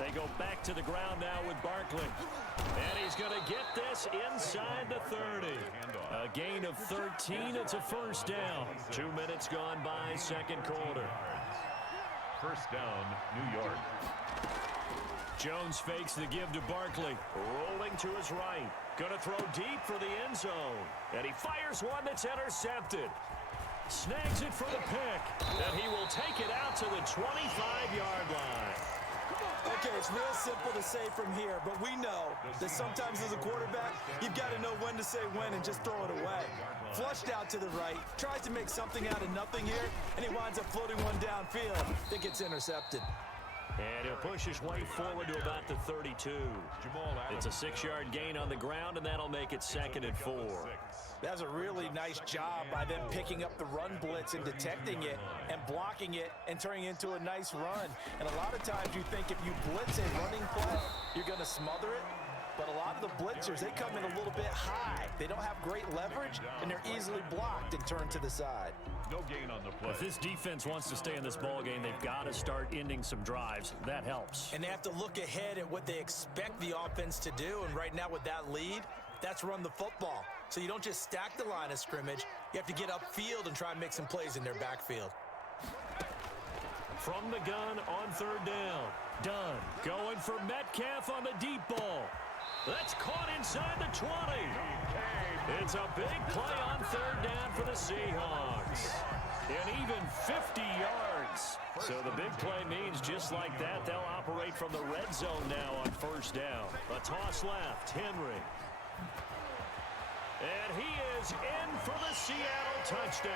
They go back to the ground now with Barkley. And he's going to get this inside the 30. A gain of 13. It's a first down. 2 minutes gone by, 2nd quarter. First down, New York. Jones fakes the give to Barkley. Rolling to his right. Going to throw deep for the end zone. And he fires one that's intercepted. Snags it for the pick. And he will take it out to the 25-yard line. Okay, it's real simple to say from here, but we know that sometimes as a quarterback, you've got to know when to say when and just throw it away. Flushed out to the right, tries to make something out of nothing here, and he winds up floating one downfield. That gets intercepted. And he'll push his way forward to about the 32. It's a 6-yard gain on the ground, and that'll make it 2nd and 4. That's a really nice job by them picking up the run blitz and detecting it and blocking it and turning it into a nice run. And a lot of times you think if you blitz a running play, you're going to smother it. But a lot of the blitzers, they come in a little bit high. They don't have great leverage, and they're easily blocked and turned to the side. No gain on the play. If this defense wants to stay in this ball game, they've got to start ending some drives. That helps. And they have to look ahead at what they expect the offense to do. And right now with that lead, that's run the football. So you don't just stack the line of scrimmage. You have to get upfield and try and make some plays in their backfield. From the gun on 3rd down. Dunn going for Metcalf on the deep ball. That's caught inside the 20. It's a big play on 3rd down for the Seahawks. And even 50 yards. So the big play means just like that, they'll operate from the red zone now on 1st down. A toss left, Henry. And he is in for the Seattle touchdown.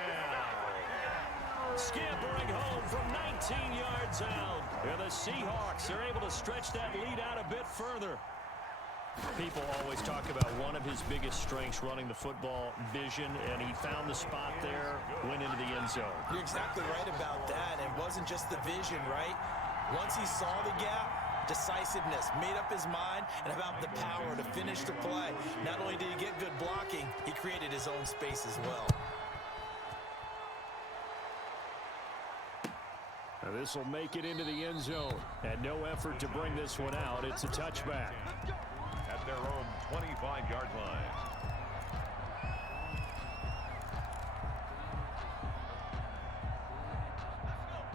Scampering home from 19 yards out. And the Seahawks are able to stretch that lead out a bit further. People always talk about one of his biggest strengths running the football, vision, and he found the spot there, went into the end zone. You're exactly right about that. It wasn't just the vision, right? Once he saw the gap, decisiveness, made up his mind, and about the power to finish the play. Not only did he get good blocking, he created his own space as well. Now this will make it into the end zone. And no effort to bring this one out. It's a touchback. At their own 25-yard line.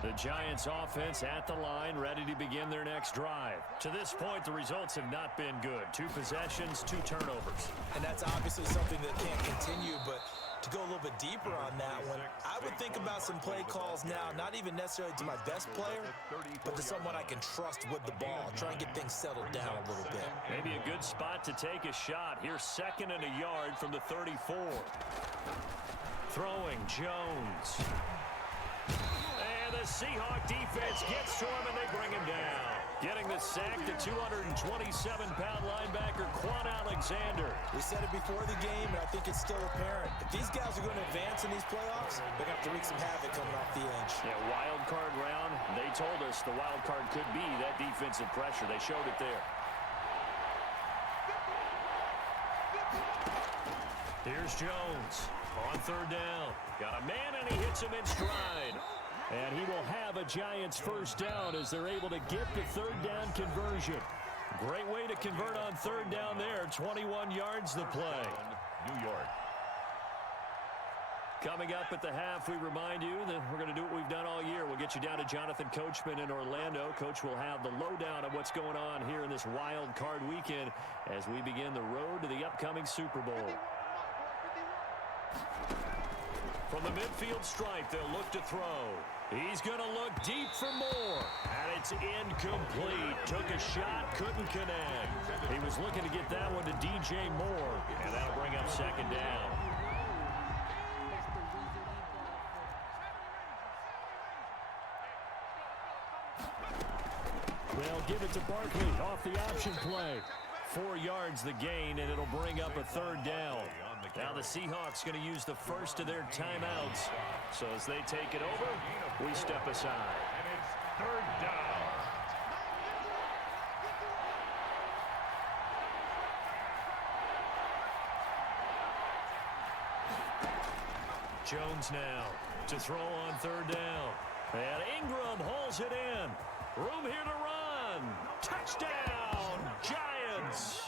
The Giants offense at the line, ready to begin their next drive. To this point, the results have not been good. 2 possessions, 2 turnovers. And that's obviously something that can't continue, but to go a little bit deeper on that one, I would think about some play calls now, not even necessarily to my best player, but to someone I can trust with the ball. Try and get things settled down a little bit. Maybe a good spot to take a shot. Here's 2nd and a yard from the 34. Throwing Jones. And the Seahawk defense gets to him, and they bring him down. Getting the sack, the 227-pound linebacker, Quan Alexander. We said it before the game, and I think it's still apparent. If these guys are going to advance in these playoffs, they're going to have to wreak some havoc coming off the edge. Yeah, wild card round, they told us the wild card could be that defensive pressure. They showed it there. Here's Jones on 3rd down. Got a man, and he hits him in stride. And he will have a Giants first down as they're able to get the 3rd down conversion. Great way to convert on 3rd down there. 21 yards the play. New York. Coming up at the half, we remind you that we're going to do what we've done all year. We'll get you down to Jonathan Coachman in Orlando. Coach will have the lowdown of what's going on here in this wild card weekend as we begin the road to the upcoming Super Bowl. From the midfield stripe, they'll look to throw. He's going to look deep for more. And it's incomplete. Took a shot, couldn't connect. He was looking to get that one to DJ Moore. And that'll bring up 2nd down. They'll give it to Barkley off the option play. 4 yards the gain, and it'll bring up a 3rd down. Now the Seahawks going to use the first of their timeouts. So as they take it over, we step aside. And it's 3rd down. Jones now to throw on 3rd down. And Ingram hauls it in. Room here to run. Touchdown, Giants.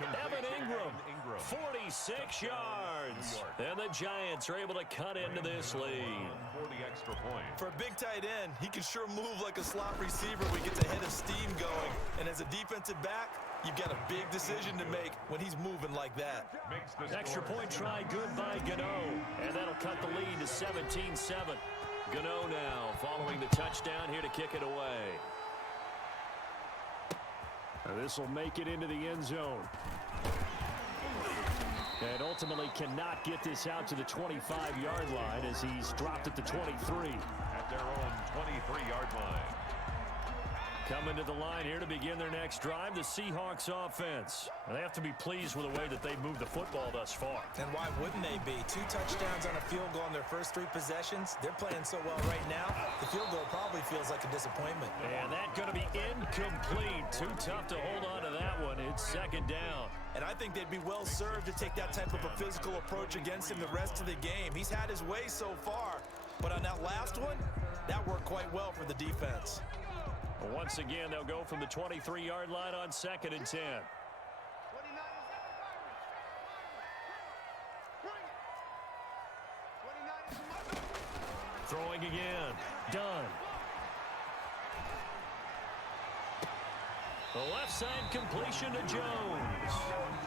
Evan Ingram, 46 yards. And the Giants are able to cut into this lead. For the extra point. For a big tight end, he can sure move like a slot receiver when he gets a head of steam going. And as a defensive back, you've got a big decision to make when he's moving like that. Extra point try good by Gano. And that'll cut the lead to 17-7. Gano now following the touchdown here to kick it away. This will make it into the end zone. And ultimately cannot get this out to the 25-yard line as he's dropped at the 23. At their own 23-yard line. Coming to the line here to begin their next drive, the Seahawks offense. And they have to be pleased with the way that they've moved the football thus far. And why wouldn't they be? 2 touchdowns on a field goal in their first 3 possessions. They're playing so well right now, the field goal probably feels like a disappointment. And that's going to be incomplete. Too tough to hold on to that one. It's 2nd down. And I think they'd be well served to take that type of a physical approach against him the rest of the game. He's had his way so far, but on that last one, that worked quite well for the defense. Well, once again, they'll go from the 23-yard line on 2nd and 10. Throwing again. Done. The left side completion to Jones.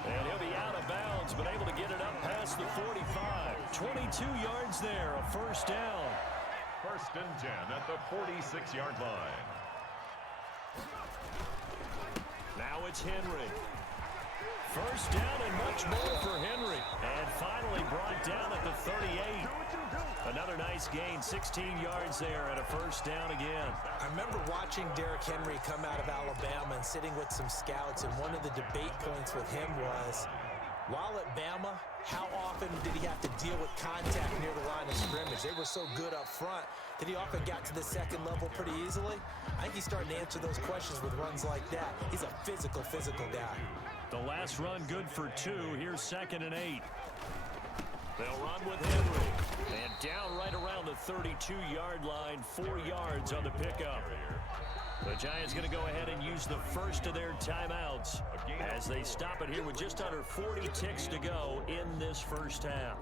And he'll be out of bounds, but able to get it up past the 45. 22 yards there, a first down. 1st and 10 at the 46-yard line. Now it's Henry. First down and much more for Henry. And finally brought down at the 38. Another nice gain, 16 yards there and a first down again. I remember watching Derrick Henry come out of Alabama and sitting with some scouts, and one of the debate points with him was, while at Bama, how often did he have to deal with contact near the line of scrimmage? They were so good up front that he often got to the second level pretty easily. I think he's starting to answer those questions with runs like that. He's a physical guy. The last run good for 2. Here's 2nd and 8. They'll run with Henry. And down right around the 32-yard line, 4 yards on the pickup. The Giants going to go ahead and use the first of their timeouts as they stop it here with just under 40 ticks to go in this first half.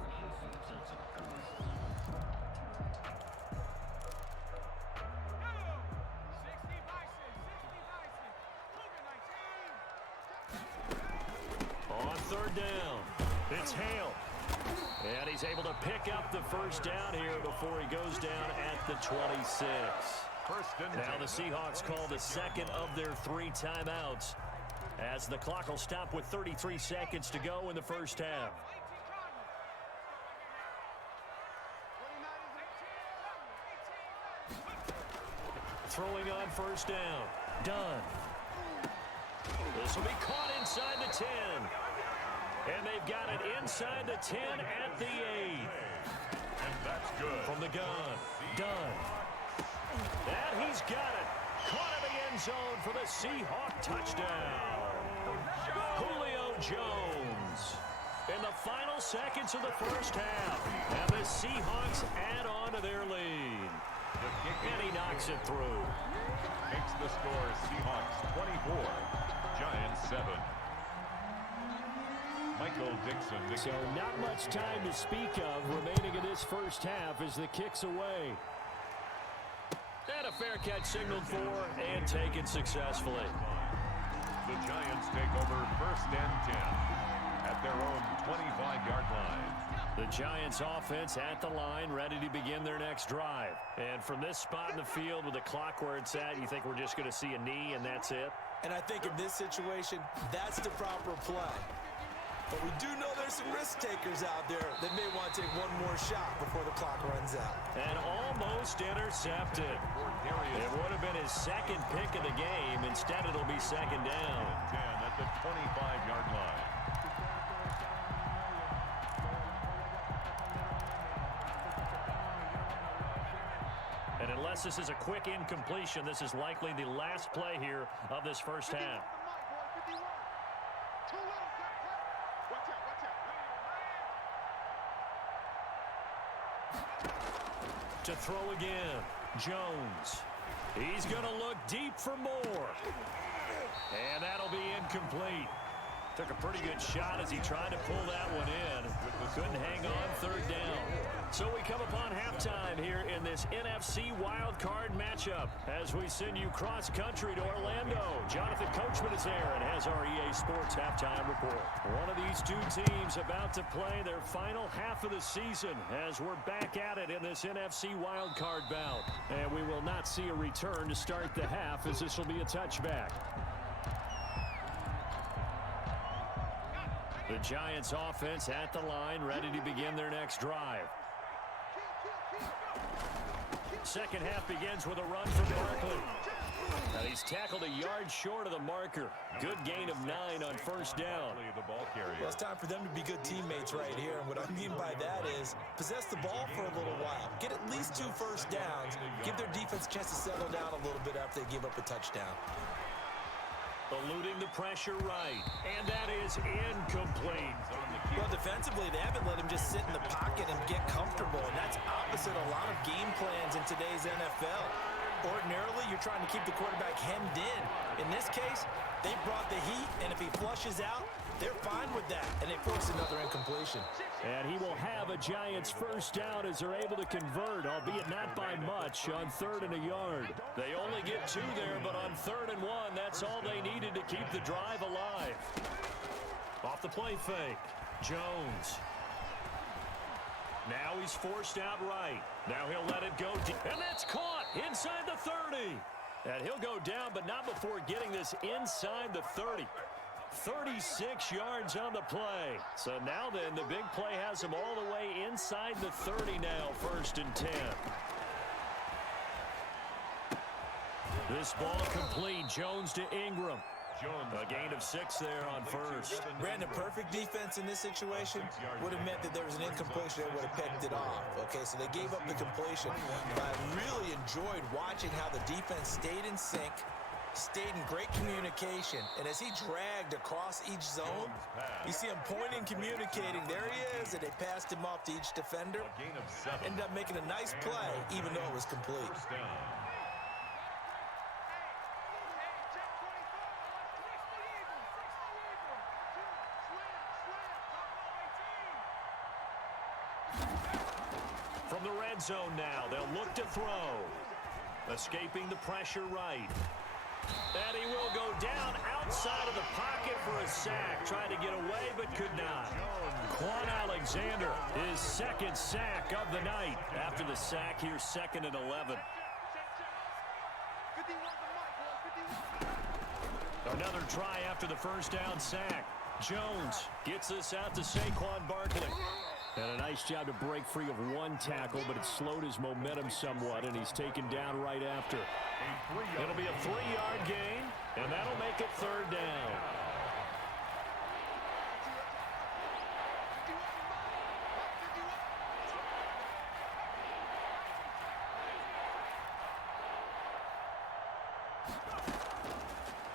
On 3rd down, it's Hale. And he's able to pick up the first down here before he goes down at the 26. Now the Seahawks call the second of their 3 timeouts as the clock will stop with 33 seconds to go in the first half. Throwing on first down. Done. This will be caught inside the 10. And they've got it inside the 10 at the 8. And that's good. From the gun. Done. And he's got it. Caught in the end zone for the Seahawk touchdown. Julio Jones. In the final seconds of the first half. And the Seahawks add on to their lead. And he knocks it through. Makes the score Seahawks 24, Giants 7. Michael Dixon. So not much time to speak of remaining in this first half as the kick's away. And a fair catch signaled for and taken successfully. The Giants take over 1st and 10 at their own 25-yard line. The Giants offense at the line, ready to begin their next drive. And from this spot in the field with the clock where it's at, you think we're just going to see a knee and that's it? And I think in this situation, that's the proper play. But we do know there's some risk takers out there that may want to take one more shot before the clock runs out. And almost intercepted. It would have been his second pick of the game. Instead, it'll be 2nd down. 10 at the 25-yard line. And unless this is a quick incompletion, this is likely the last play here of this first half. To throw again, Jones. He's going to look deep for more. And that'll be incomplete. Took a pretty good shot as he tried to pull that one in. Couldn't hang on 3rd down. So we come upon halftime here in this NFC Wildcard matchup as we send you cross-country to Orlando. Jonathan Coachman is there and has our EA Sports halftime report. One of these two teams about to play their final half of the season as we're back at it in this NFC Wildcard bout. And we will not see a return to start the half as this will be a touchback. The Giants offense at the line, ready to begin their next drive. Second half begins with a run from Barkley. Now he's tackled a yard short of the marker. Good gain of 9 on first down. The ball carrier. Well, it's time for them to be good teammates right here. And what I mean by that is possess the ball for a little while. Get at least 2 first downs. Give their defense a chance to settle down a little bit after they give up a touchdown. Eluding the pressure right. And that is incomplete. Well, defensively, they haven't let him just sit in the pocket and get comfortable. And that's opposite a lot of game plans in today's NFL. Ordinarily, you're trying to keep the quarterback hemmed in. In this case, they brought the heat, and if he flushes out, they're fine with that, and they force another incompletion. And he will have a Giants first down as they're able to convert, albeit not by much, on 3rd and a yard. They only get 2 there, but on 3rd and 1, that's all they needed to keep the drive alive. Off the play fake, Jones. Now he's forced out right. Now he'll let it go deep. And that's caught inside the 30. And he'll go down, but not before getting this inside the 30. 36 yards on the play. So now then, the big play has them all the way inside the 30 now, 1st and 10. This ball complete. Jones to Ingram. A gain of 6 there on 1st. Brandon, perfect defense in this situation would have meant that there was an incompletion that would have picked it off. Okay, so they gave up the completion. But I really enjoyed watching how the defense stayed in sync, stayed in great communication, and as he dragged across each zone, you see him pointing, communicating. There he is, and they passed him off to each defender. Ended up making a nice play, even though it was complete. From the red zone now, they'll look to throw. Escaping the pressure right. And he will go down outside of the pocket for a sack. Tried to get away, but could not. Quan Alexander, his 2nd sack of the night. After the sack, here's 2nd and 11. Another try after the 1st down sack. Jones gets this out to Saquon Barkley. And a nice job to break free of 1 tackle, but it slowed his momentum somewhat, and he's taken down right after. It'll be a 3-yard gain, and that'll make it 3rd down.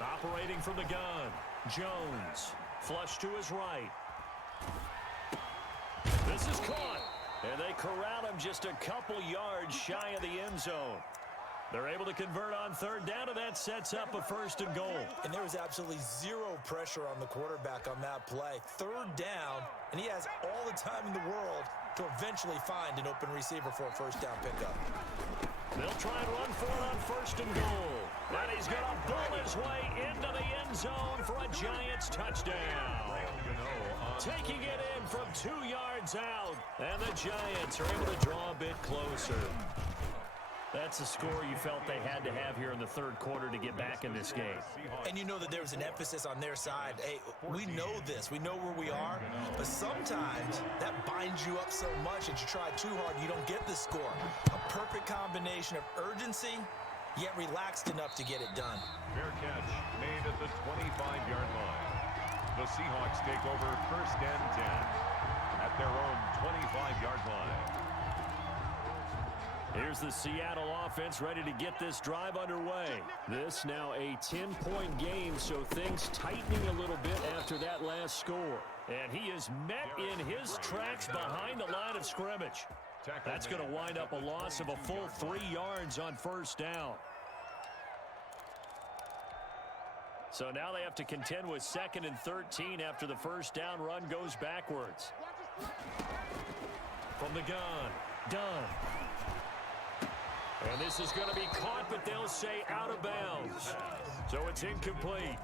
Operating from the gun, Jones, flush to his right. This is caught, and they corral him just a couple yards shy of the end zone. They're able to convert on 3rd down, and that sets up a 1st and goal. And there was absolutely 0 pressure on the quarterback on that play. 3rd down, and he has all the time in the world to eventually find an open receiver for a 1st down pickup. They'll try and run for it on 1st and goal. And he's going to bull his way into the end zone for a Giants touchdown. Taking it in from 2 yards out. And the Giants are able to draw a bit closer. That's a score you felt they had to have here in the 3rd quarter to get back in this game. And you know that there was an emphasis on their side. Hey, we know this. We know where we are. But sometimes that binds you up so much that you try too hard, you don't get the score. A perfect combination of urgency, yet relaxed enough to get it done. Fair catch made at the 25-yard line. The Seahawks take over 1st and 10 at their own 25-yard line. Here's the Seattle offense ready to get this drive underway. This now a 10-point game, so things tightening a little bit after that last score. And he is met in his tracks behind the line of scrimmage. That's going to wind up a loss of a full 3 yards on 1st down. So now they have to contend with 2nd and 13 after the 1st down run goes backwards. From the gun, Dunn. And this is going to be caught, but they'll say out of bounds. So it's incomplete.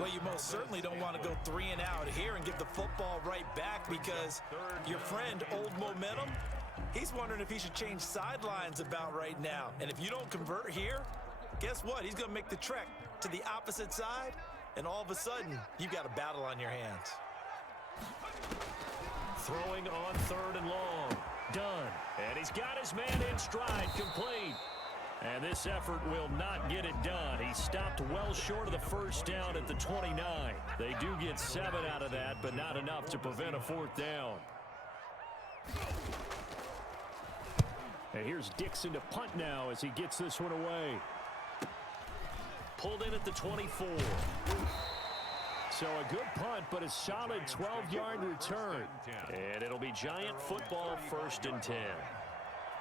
Well, you most certainly don't want to go 3 and out here and give the football right back, because your friend, Old Momentum, he's wondering if he should change sidelines about right now. And if you don't convert here, guess what? He's going to make the trek to the opposite side, and all of a sudden, you've got a battle on your hands. Throwing on 3rd and long. Done. And he's got his man in stride, complete. And this effort will not get it done. He stopped well short of the 1st down at the 29. They do get 7 out of that, but not enough to prevent a 4th down. And here's Dixon to punt now as he gets this one away. Pulled in at the 24. So a good punt, but a solid 12-yard return. And it'll be Giant football, 1st and 10.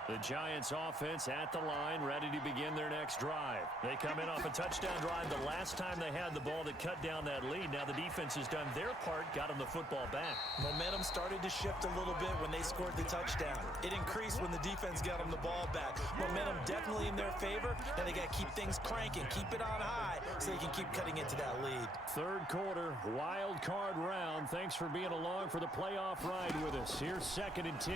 The Giants offense at the line, ready to begin their next drive. They come in off a touchdown drive the last time they had the ball that cut down that lead. Now the defense has done their part, got them the football back. Momentum started to shift a little bit when they scored the touchdown. It increased when the defense got them the ball back. Momentum definitely in their favor. Now they got to keep things cranking, keep it on high, so they can keep cutting into that lead. 3rd quarter, wild card round. Thanks for being along for the playoff ride with us. Here's 2nd and 10.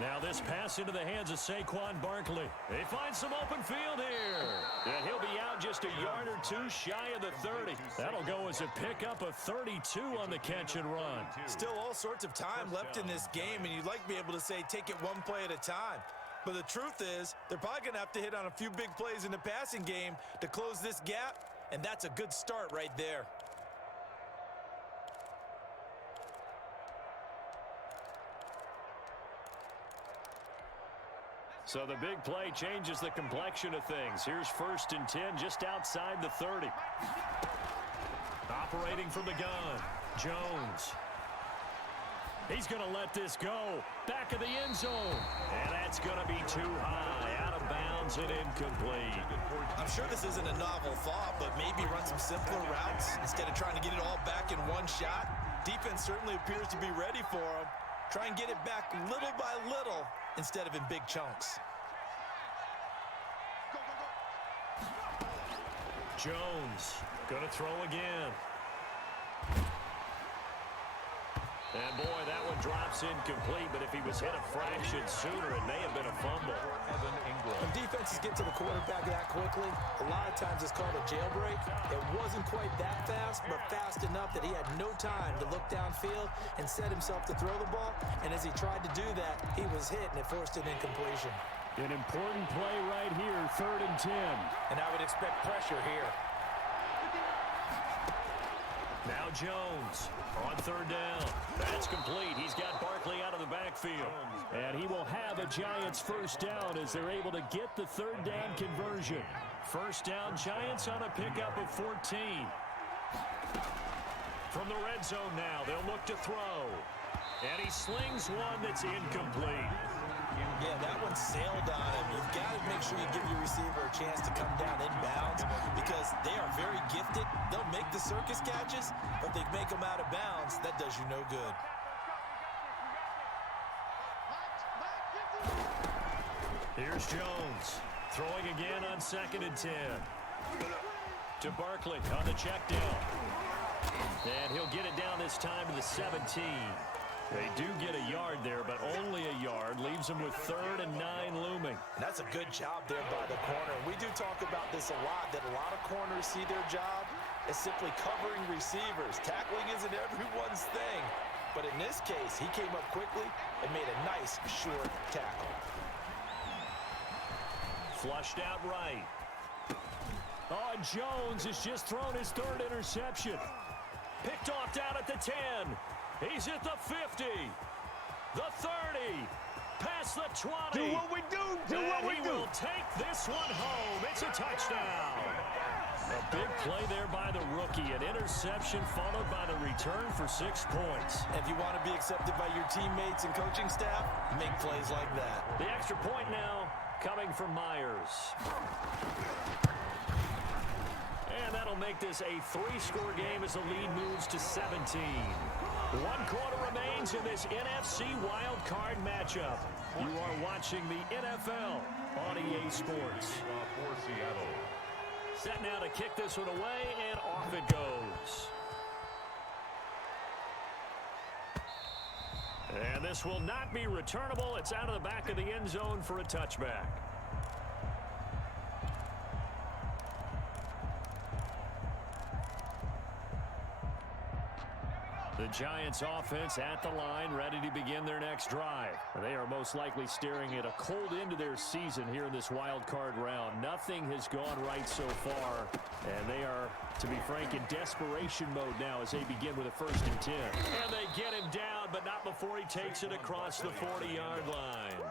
Now this pass into the hands of Saquon Barkley. They find some open field here. And he'll be out just just a yard or two shy of the 30. That'll go as a pickup of 32 on the catch and run. Still all sorts of time left in this game, and you'd like to be able to say take it one play at a time. But the truth is, they're probably going to have to hit on a few big plays in the passing game to close this gap, and that's a good start right there. So the big play changes the complexion of things. Here's 1st and 10 just outside the 30. Operating from the gun, Jones. He's going to let this go. Back of the end zone. And that's going to be too high. Out of bounds and incomplete. I'm sure this isn't a novel thought, but maybe run some simpler routes instead of trying to get it all back in one shot. Defense certainly appears to be ready for him. Try and get it back little by little instead of in big chunks. Jones going to throw again. And boy, that one drops incomplete, but if he was hit a fraction sooner, it may have been a fumble. When defenses get to the quarterback that quickly, a lot of times it's called a jailbreak. It wasn't quite that fast, but fast enough that he had no time to look downfield and set himself to throw the ball. And as he tried to do that, he was hit, and it forced an incompletion. An important play right here, 3rd and 10. And I would expect pressure here. Now Jones on 3rd down. That's complete. He's got Barkley out of the backfield. And he will have a Giants 1st down as they're able to get the 3rd down conversion. 1st down, Giants on a pickup of 14. From the red zone now, they'll look to throw. And he slings one that's incomplete. Yeah, that one sailed on him. You've got to make sure you give your receiver a chance to come down inbounds because they are very gifted. They'll make the circus catches, but they make them out of bounds. That does you no good. Here's Jones throwing again on 2nd and 10. To Barkley on the check down. And he'll get it down this time to the 17. They do get a yard there, but only a yard. Leaves them with 3rd and 9 looming. That's a good job there by the corner. We do talk about this a lot, that a lot of corners see their job as simply covering receivers. Tackling isn't everyone's thing. But in this case, he came up quickly and made a nice, short tackle. Flushed out right. Oh, Jones has just thrown his 3rd interception. Picked off down at the 10. He's at the 50, the 30, past the 20. Do what we do. Do what we do. He will take this one home. It's a touchdown. A big play there by the rookie. An interception followed by the return for 6 points. If you want to be accepted by your teammates and coaching staff, make plays like that. The extra point now coming from Myers. And that'll make this a 3-score game as the lead moves to 17. 1 quarter remains in this NFC Wildcard matchup. You are watching the NFL on EA Sports. For Seattle. Set now to kick this one away, and off it goes. And this will not be returnable. It's out of the back of the end zone for a touchback. The Giants offense at the line, ready to begin their next drive. They are most likely staring at a cold end to their season here in this wild card round. Nothing has gone right so far, and they are, to be frank, in desperation mode now as they begin with a 1st and 10. And they get him down, but not before he takes it across the 40-yard line.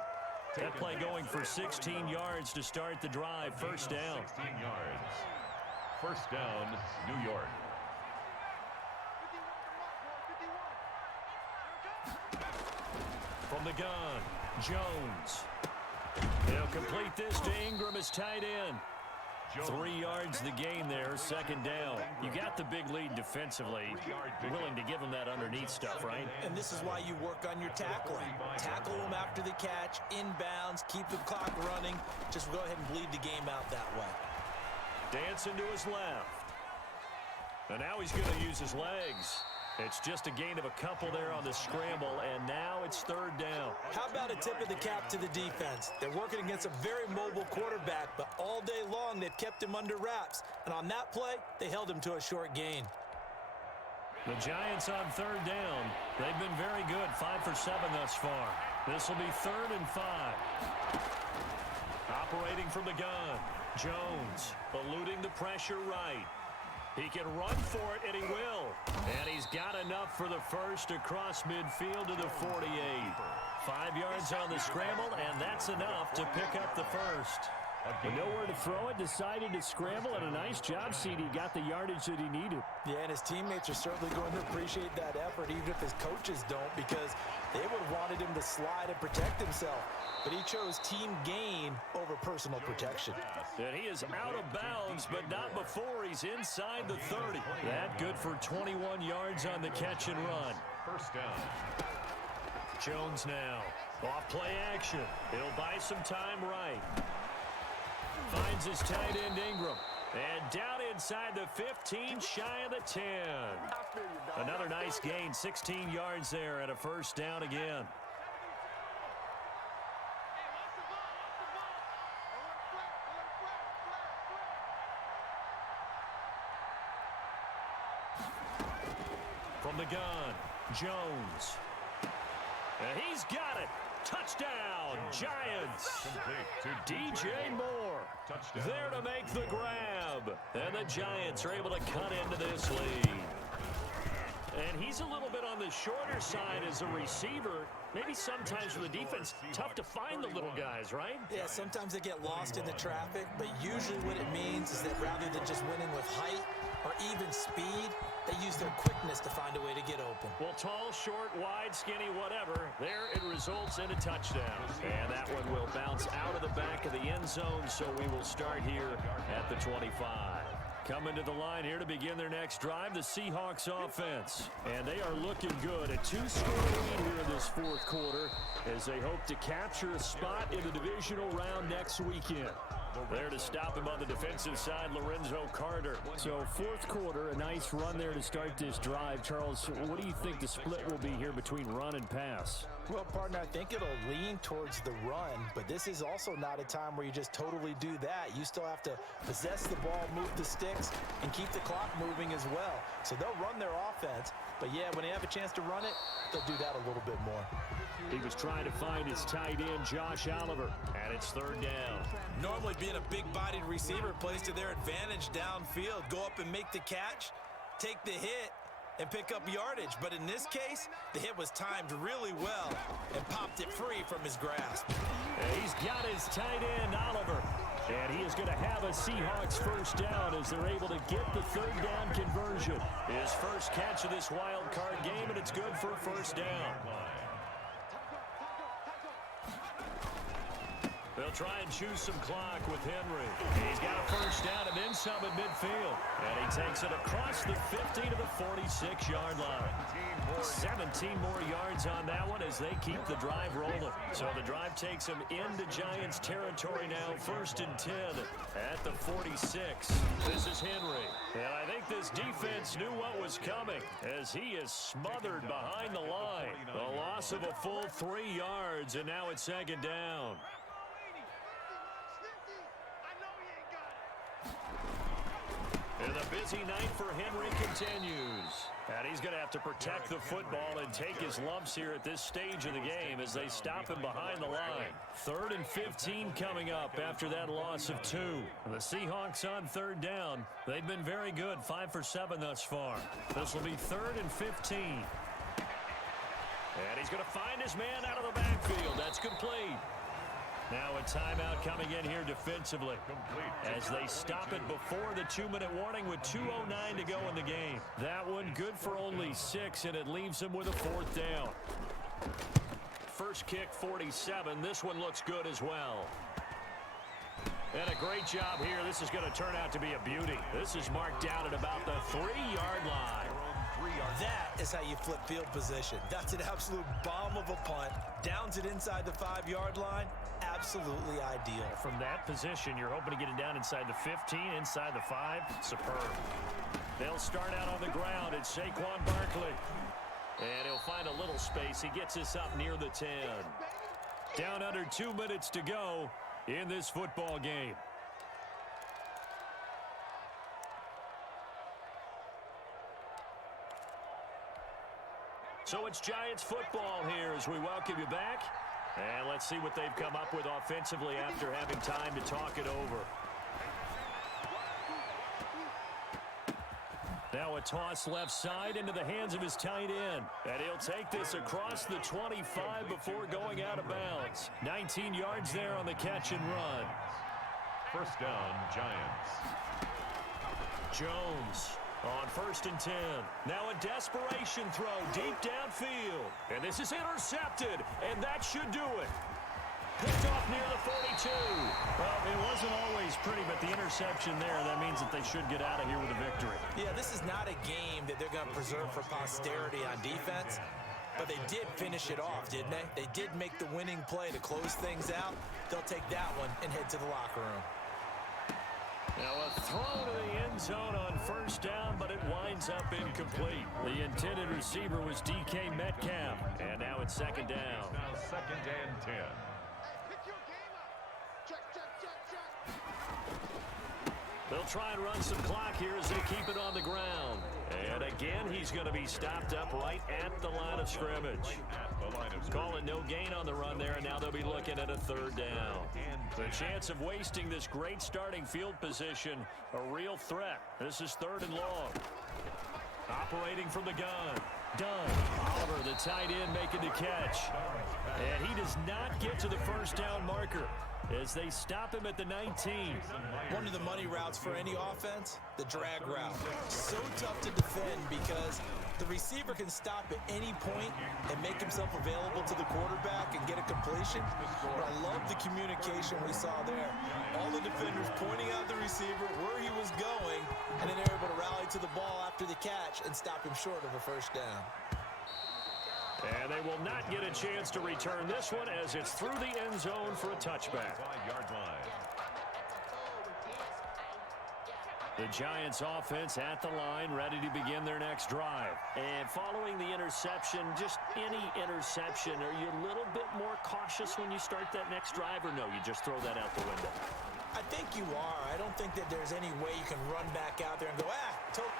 That play going for 16 yards to start the drive. 1st down. 16 yards. 1st down, New York. From the gun, Jones. They'll complete this to Ingram as tight end. 3 yards the gain there, 2nd down. You got the big lead defensively. Willing to give them that underneath stuff, right? And this is why you work on your tackling. Tackle them after the catch, inbounds, keep the clock running. Just go ahead and bleed the game out that way. Dancing to his left. And now he's going to use his legs. It's just a gain of a couple there on the scramble, and now it's third down. How about a tip of the cap to the defense? They're working against a very mobile quarterback, but all day long they've kept him under wraps. And on that play, they held him to a short gain. The Giants on third down. They've been very good, 5 for 7 thus far. This will be 3rd and 5. Operating from the gun, Jones eluding the pressure right. He can run for it, and he will. And he's got enough for the first across midfield to the 48. 5 yards on the scramble, and that's enough to pick up the first. With nowhere to throw it, decided to scramble, and a nice job, CD. Got the yardage that he needed. Yeah, and his teammates are certainly going to appreciate that effort, even if his coaches don't, because they would have wanted him to slide and protect himself. But he chose team gain over personal protection. And he is out of bounds, but not before he's inside the 30. That good for 21 yards on the catch and run. First down. Jones now. Off play action. He'll buy some time right. Finds his tight end Ingram. And down inside the 15, shy of the 10. Another nice gain, 16 yards there, and a first down again. From the gun, Jones. And he's got it. Touchdown, Giants. DJ Moore there to make the grab. And the Giants are able to cut into this lead. And he's a little bit on the shorter side as a receiver. Maybe sometimes for the defense, tough to find the little guys, right? Yeah, sometimes they get lost in the traffic, but usually what it means is that rather than just winning with height or even speed, they use their quickness to find a way to get open. Well, tall, short, wide, skinny, whatever, there it results in a touchdown. And that one will bounce out of the back of the end zone, so we will start here at the 25. Coming to the line here to begin their next drive, the Seahawks offense. And they are looking good. A 2-score lead here in this fourth quarter as they hope to capture a spot in the divisional round next weekend. There to stop him on the defensive side, Lorenzo Carter. So fourth quarter, a nice run there to start this drive. Charles, what do you think the split will be here between run and pass? Well, partner, I think it'll lean towards the run, but this is also not a time where you just totally do that. You still have to possess the ball, move the sticks, and keep the clock moving as well. So they'll run their offense, but yeah, when they have a chance to run it, they'll do that a little bit more. He was trying to find his tight end, Josh Oliver, and it's third down. Normally being a big-bodied receiver plays to their advantage downfield. Go up and make the catch, take the hit, and pick up yardage. But in this case, the hit was timed really well and popped it free from his grasp. He's got his tight end, Oliver. And he is going to have a Seahawks first down as they're able to get the third down conversion. His first catch of this wild card game, and it's good for first down. They'll try and choose some clock with Henry. He's got a first down and then some at midfield. And he takes it across the 50 to the 46-yard line. 17 more yards on that one as they keep the drive rolling. So the drive takes them into Giants territory now, 1st and 10 at the 46. This is Henry. And I think this defense knew what was coming as he is smothered behind the line. A loss of a full 3 yards, and now it's second down. And the busy night for Henry continues. And he's going to have to protect the football and take his lumps here at this stage of the game as they stop him behind the line. 3rd and 15 coming up after that loss of 2. The Seahawks on third down. They've been very good, 5 for 7 thus far. This will be 3rd and 15. And he's going to find his man out of the backfield. That's complete. Now a timeout coming in here defensively as they stop it before the 2-minute warning with 2:09 to go in the game. That one good for only 6, and it leaves them with a 4th down. First kick, 47. This one looks good as well. And a great job here. This is going to turn out to be a beauty. This is marked out at about the 3-yard line. 3-yard. That is how you flip field position. That's an absolute bomb of a punt. Downs it inside the 5-yard line. Absolutely ideal. From that position, you're hoping to get it down inside the 15, inside the 5. Superb. They'll start out on the ground. It's Saquon Barkley. And he'll find a little space. He gets us up near the 10. Down under 2 minutes to go in this football game. So it's Giants football here as we welcome you back. And let's see what they've come up with offensively after having time to talk it over. Now a toss left side into the hands of his tight end. And he'll take this across the 25 before going out of bounds. 19 yards there on the catch and run. First down, Giants. Jones on 1st and 10. Now a desperation throw deep downfield. And this is intercepted. And that should do it. Picked off near the 42. Well, it wasn't always pretty, but the interception there, that means that they should get out of here with a victory. Yeah, this is not a game that they're going to preserve for posterity on defense. But they did finish it off, didn't they? They did make the winning play to close things out. They'll take that one and head to the locker room. Now a throw to the end zone on 1st down, but it winds up incomplete. The intended receiver was DK Metcalf, and now it's 2nd down. Now 2nd and 10. They'll try and run some clock here as they keep it on the ground. And again, he's going to be stopped up right at the line of scrimmage. Calling no gain on the run there, and now they'll be looking at a 3rd down. The chance of wasting this great starting field position, a real threat. This is 3rd and long. Operating from the gun. Dunn. Oliver, the tight end, making the catch. And he does not get to the 1st down marker as they stop him at the 19. One of the money routes for any offense, the drag route. So tough to defend because the receiver can stop at any point and make himself available to the quarterback and get a completion. But I love the communication we saw there. All the defenders pointing out the receiver, where he was going, and then they're able to rally to the ball after the catch and stop him short of a 1st down. And they will not get a chance to return this one as it's through the end zone for a touchback. 5-yard line. The Giants offense at the line, ready to begin their next drive. And following the interception, just any interception, are you a little bit more cautious when you start that next drive, or no, you just throw that out the window? I think you are. I don't think that there's any way you can run back out there and go,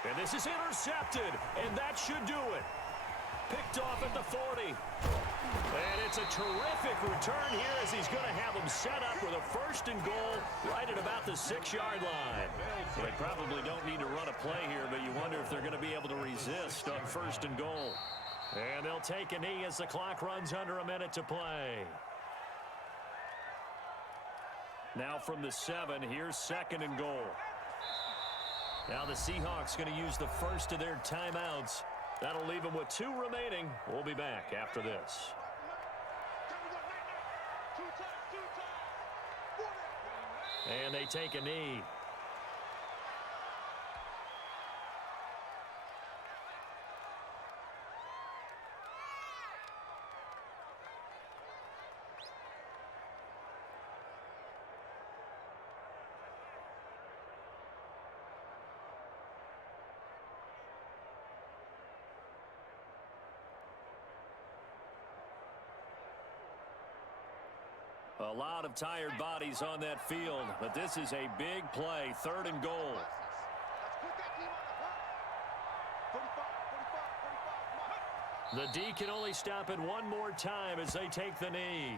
And this is intercepted, and that should do it. Picked off at the 40. And it's a terrific return here as he's going to have them set up with a 1st and goal right at about the 6-yard line. They probably don't need to run a play here, but you wonder if they're going to be able to resist on 1st and goal. And they'll take a knee as the clock runs under a minute to play. Now from the 7, here's 2nd and goal. Now the Seahawks going to use the first of their timeouts. That'll leave them with 2 remaining. We'll be back after this. And they take a knee. A lot of tired bodies on that field, but this is a big play, 3rd and goal. The D can only stop it one more time as they take the knee.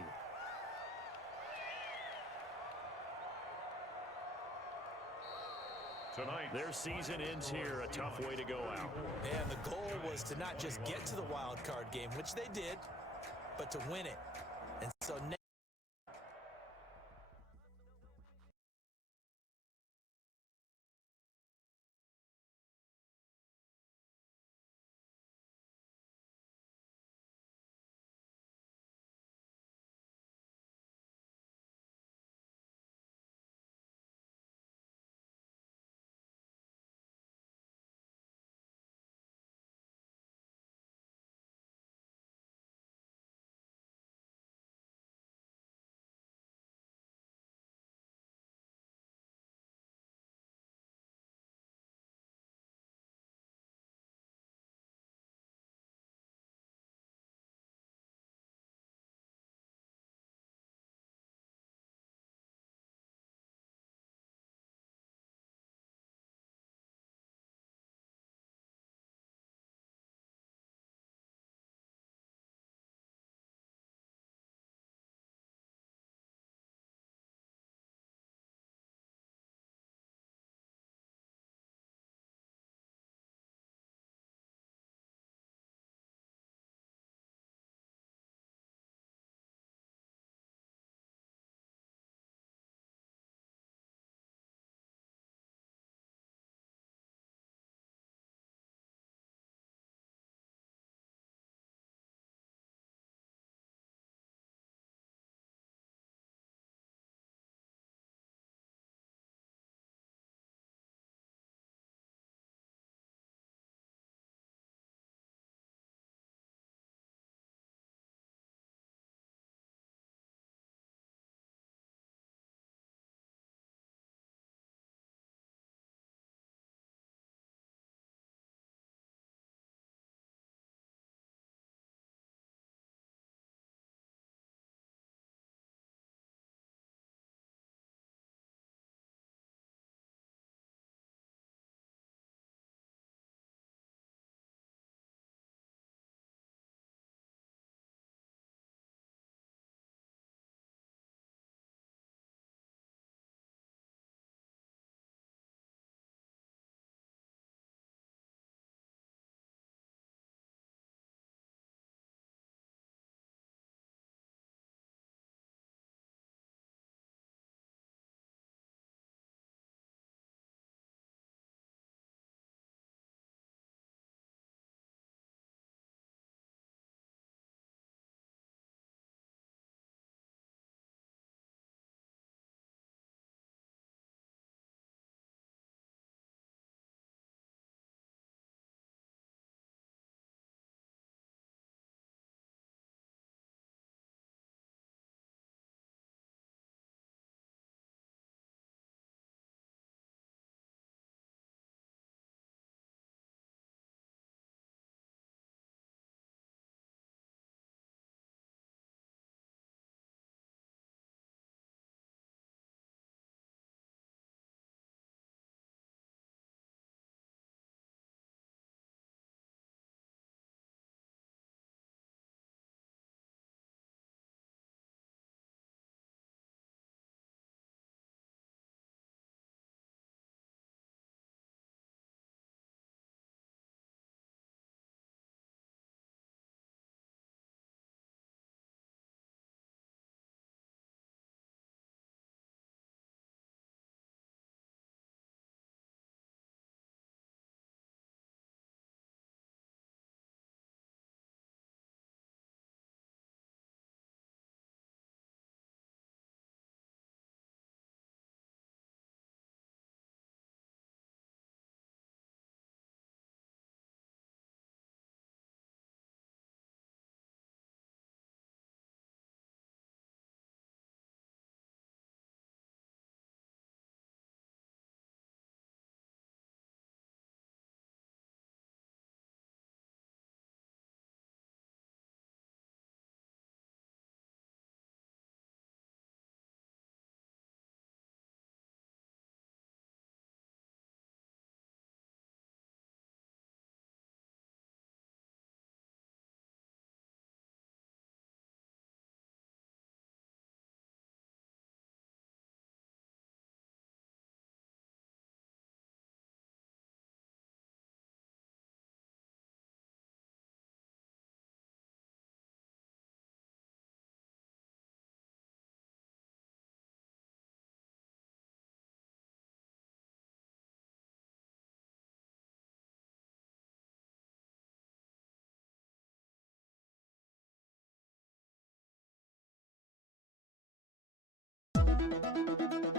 Tonight, their season ends here, a tough way to go out. And the goal was to not just get to the wild card game, which they did, but to win it. And so now Bye.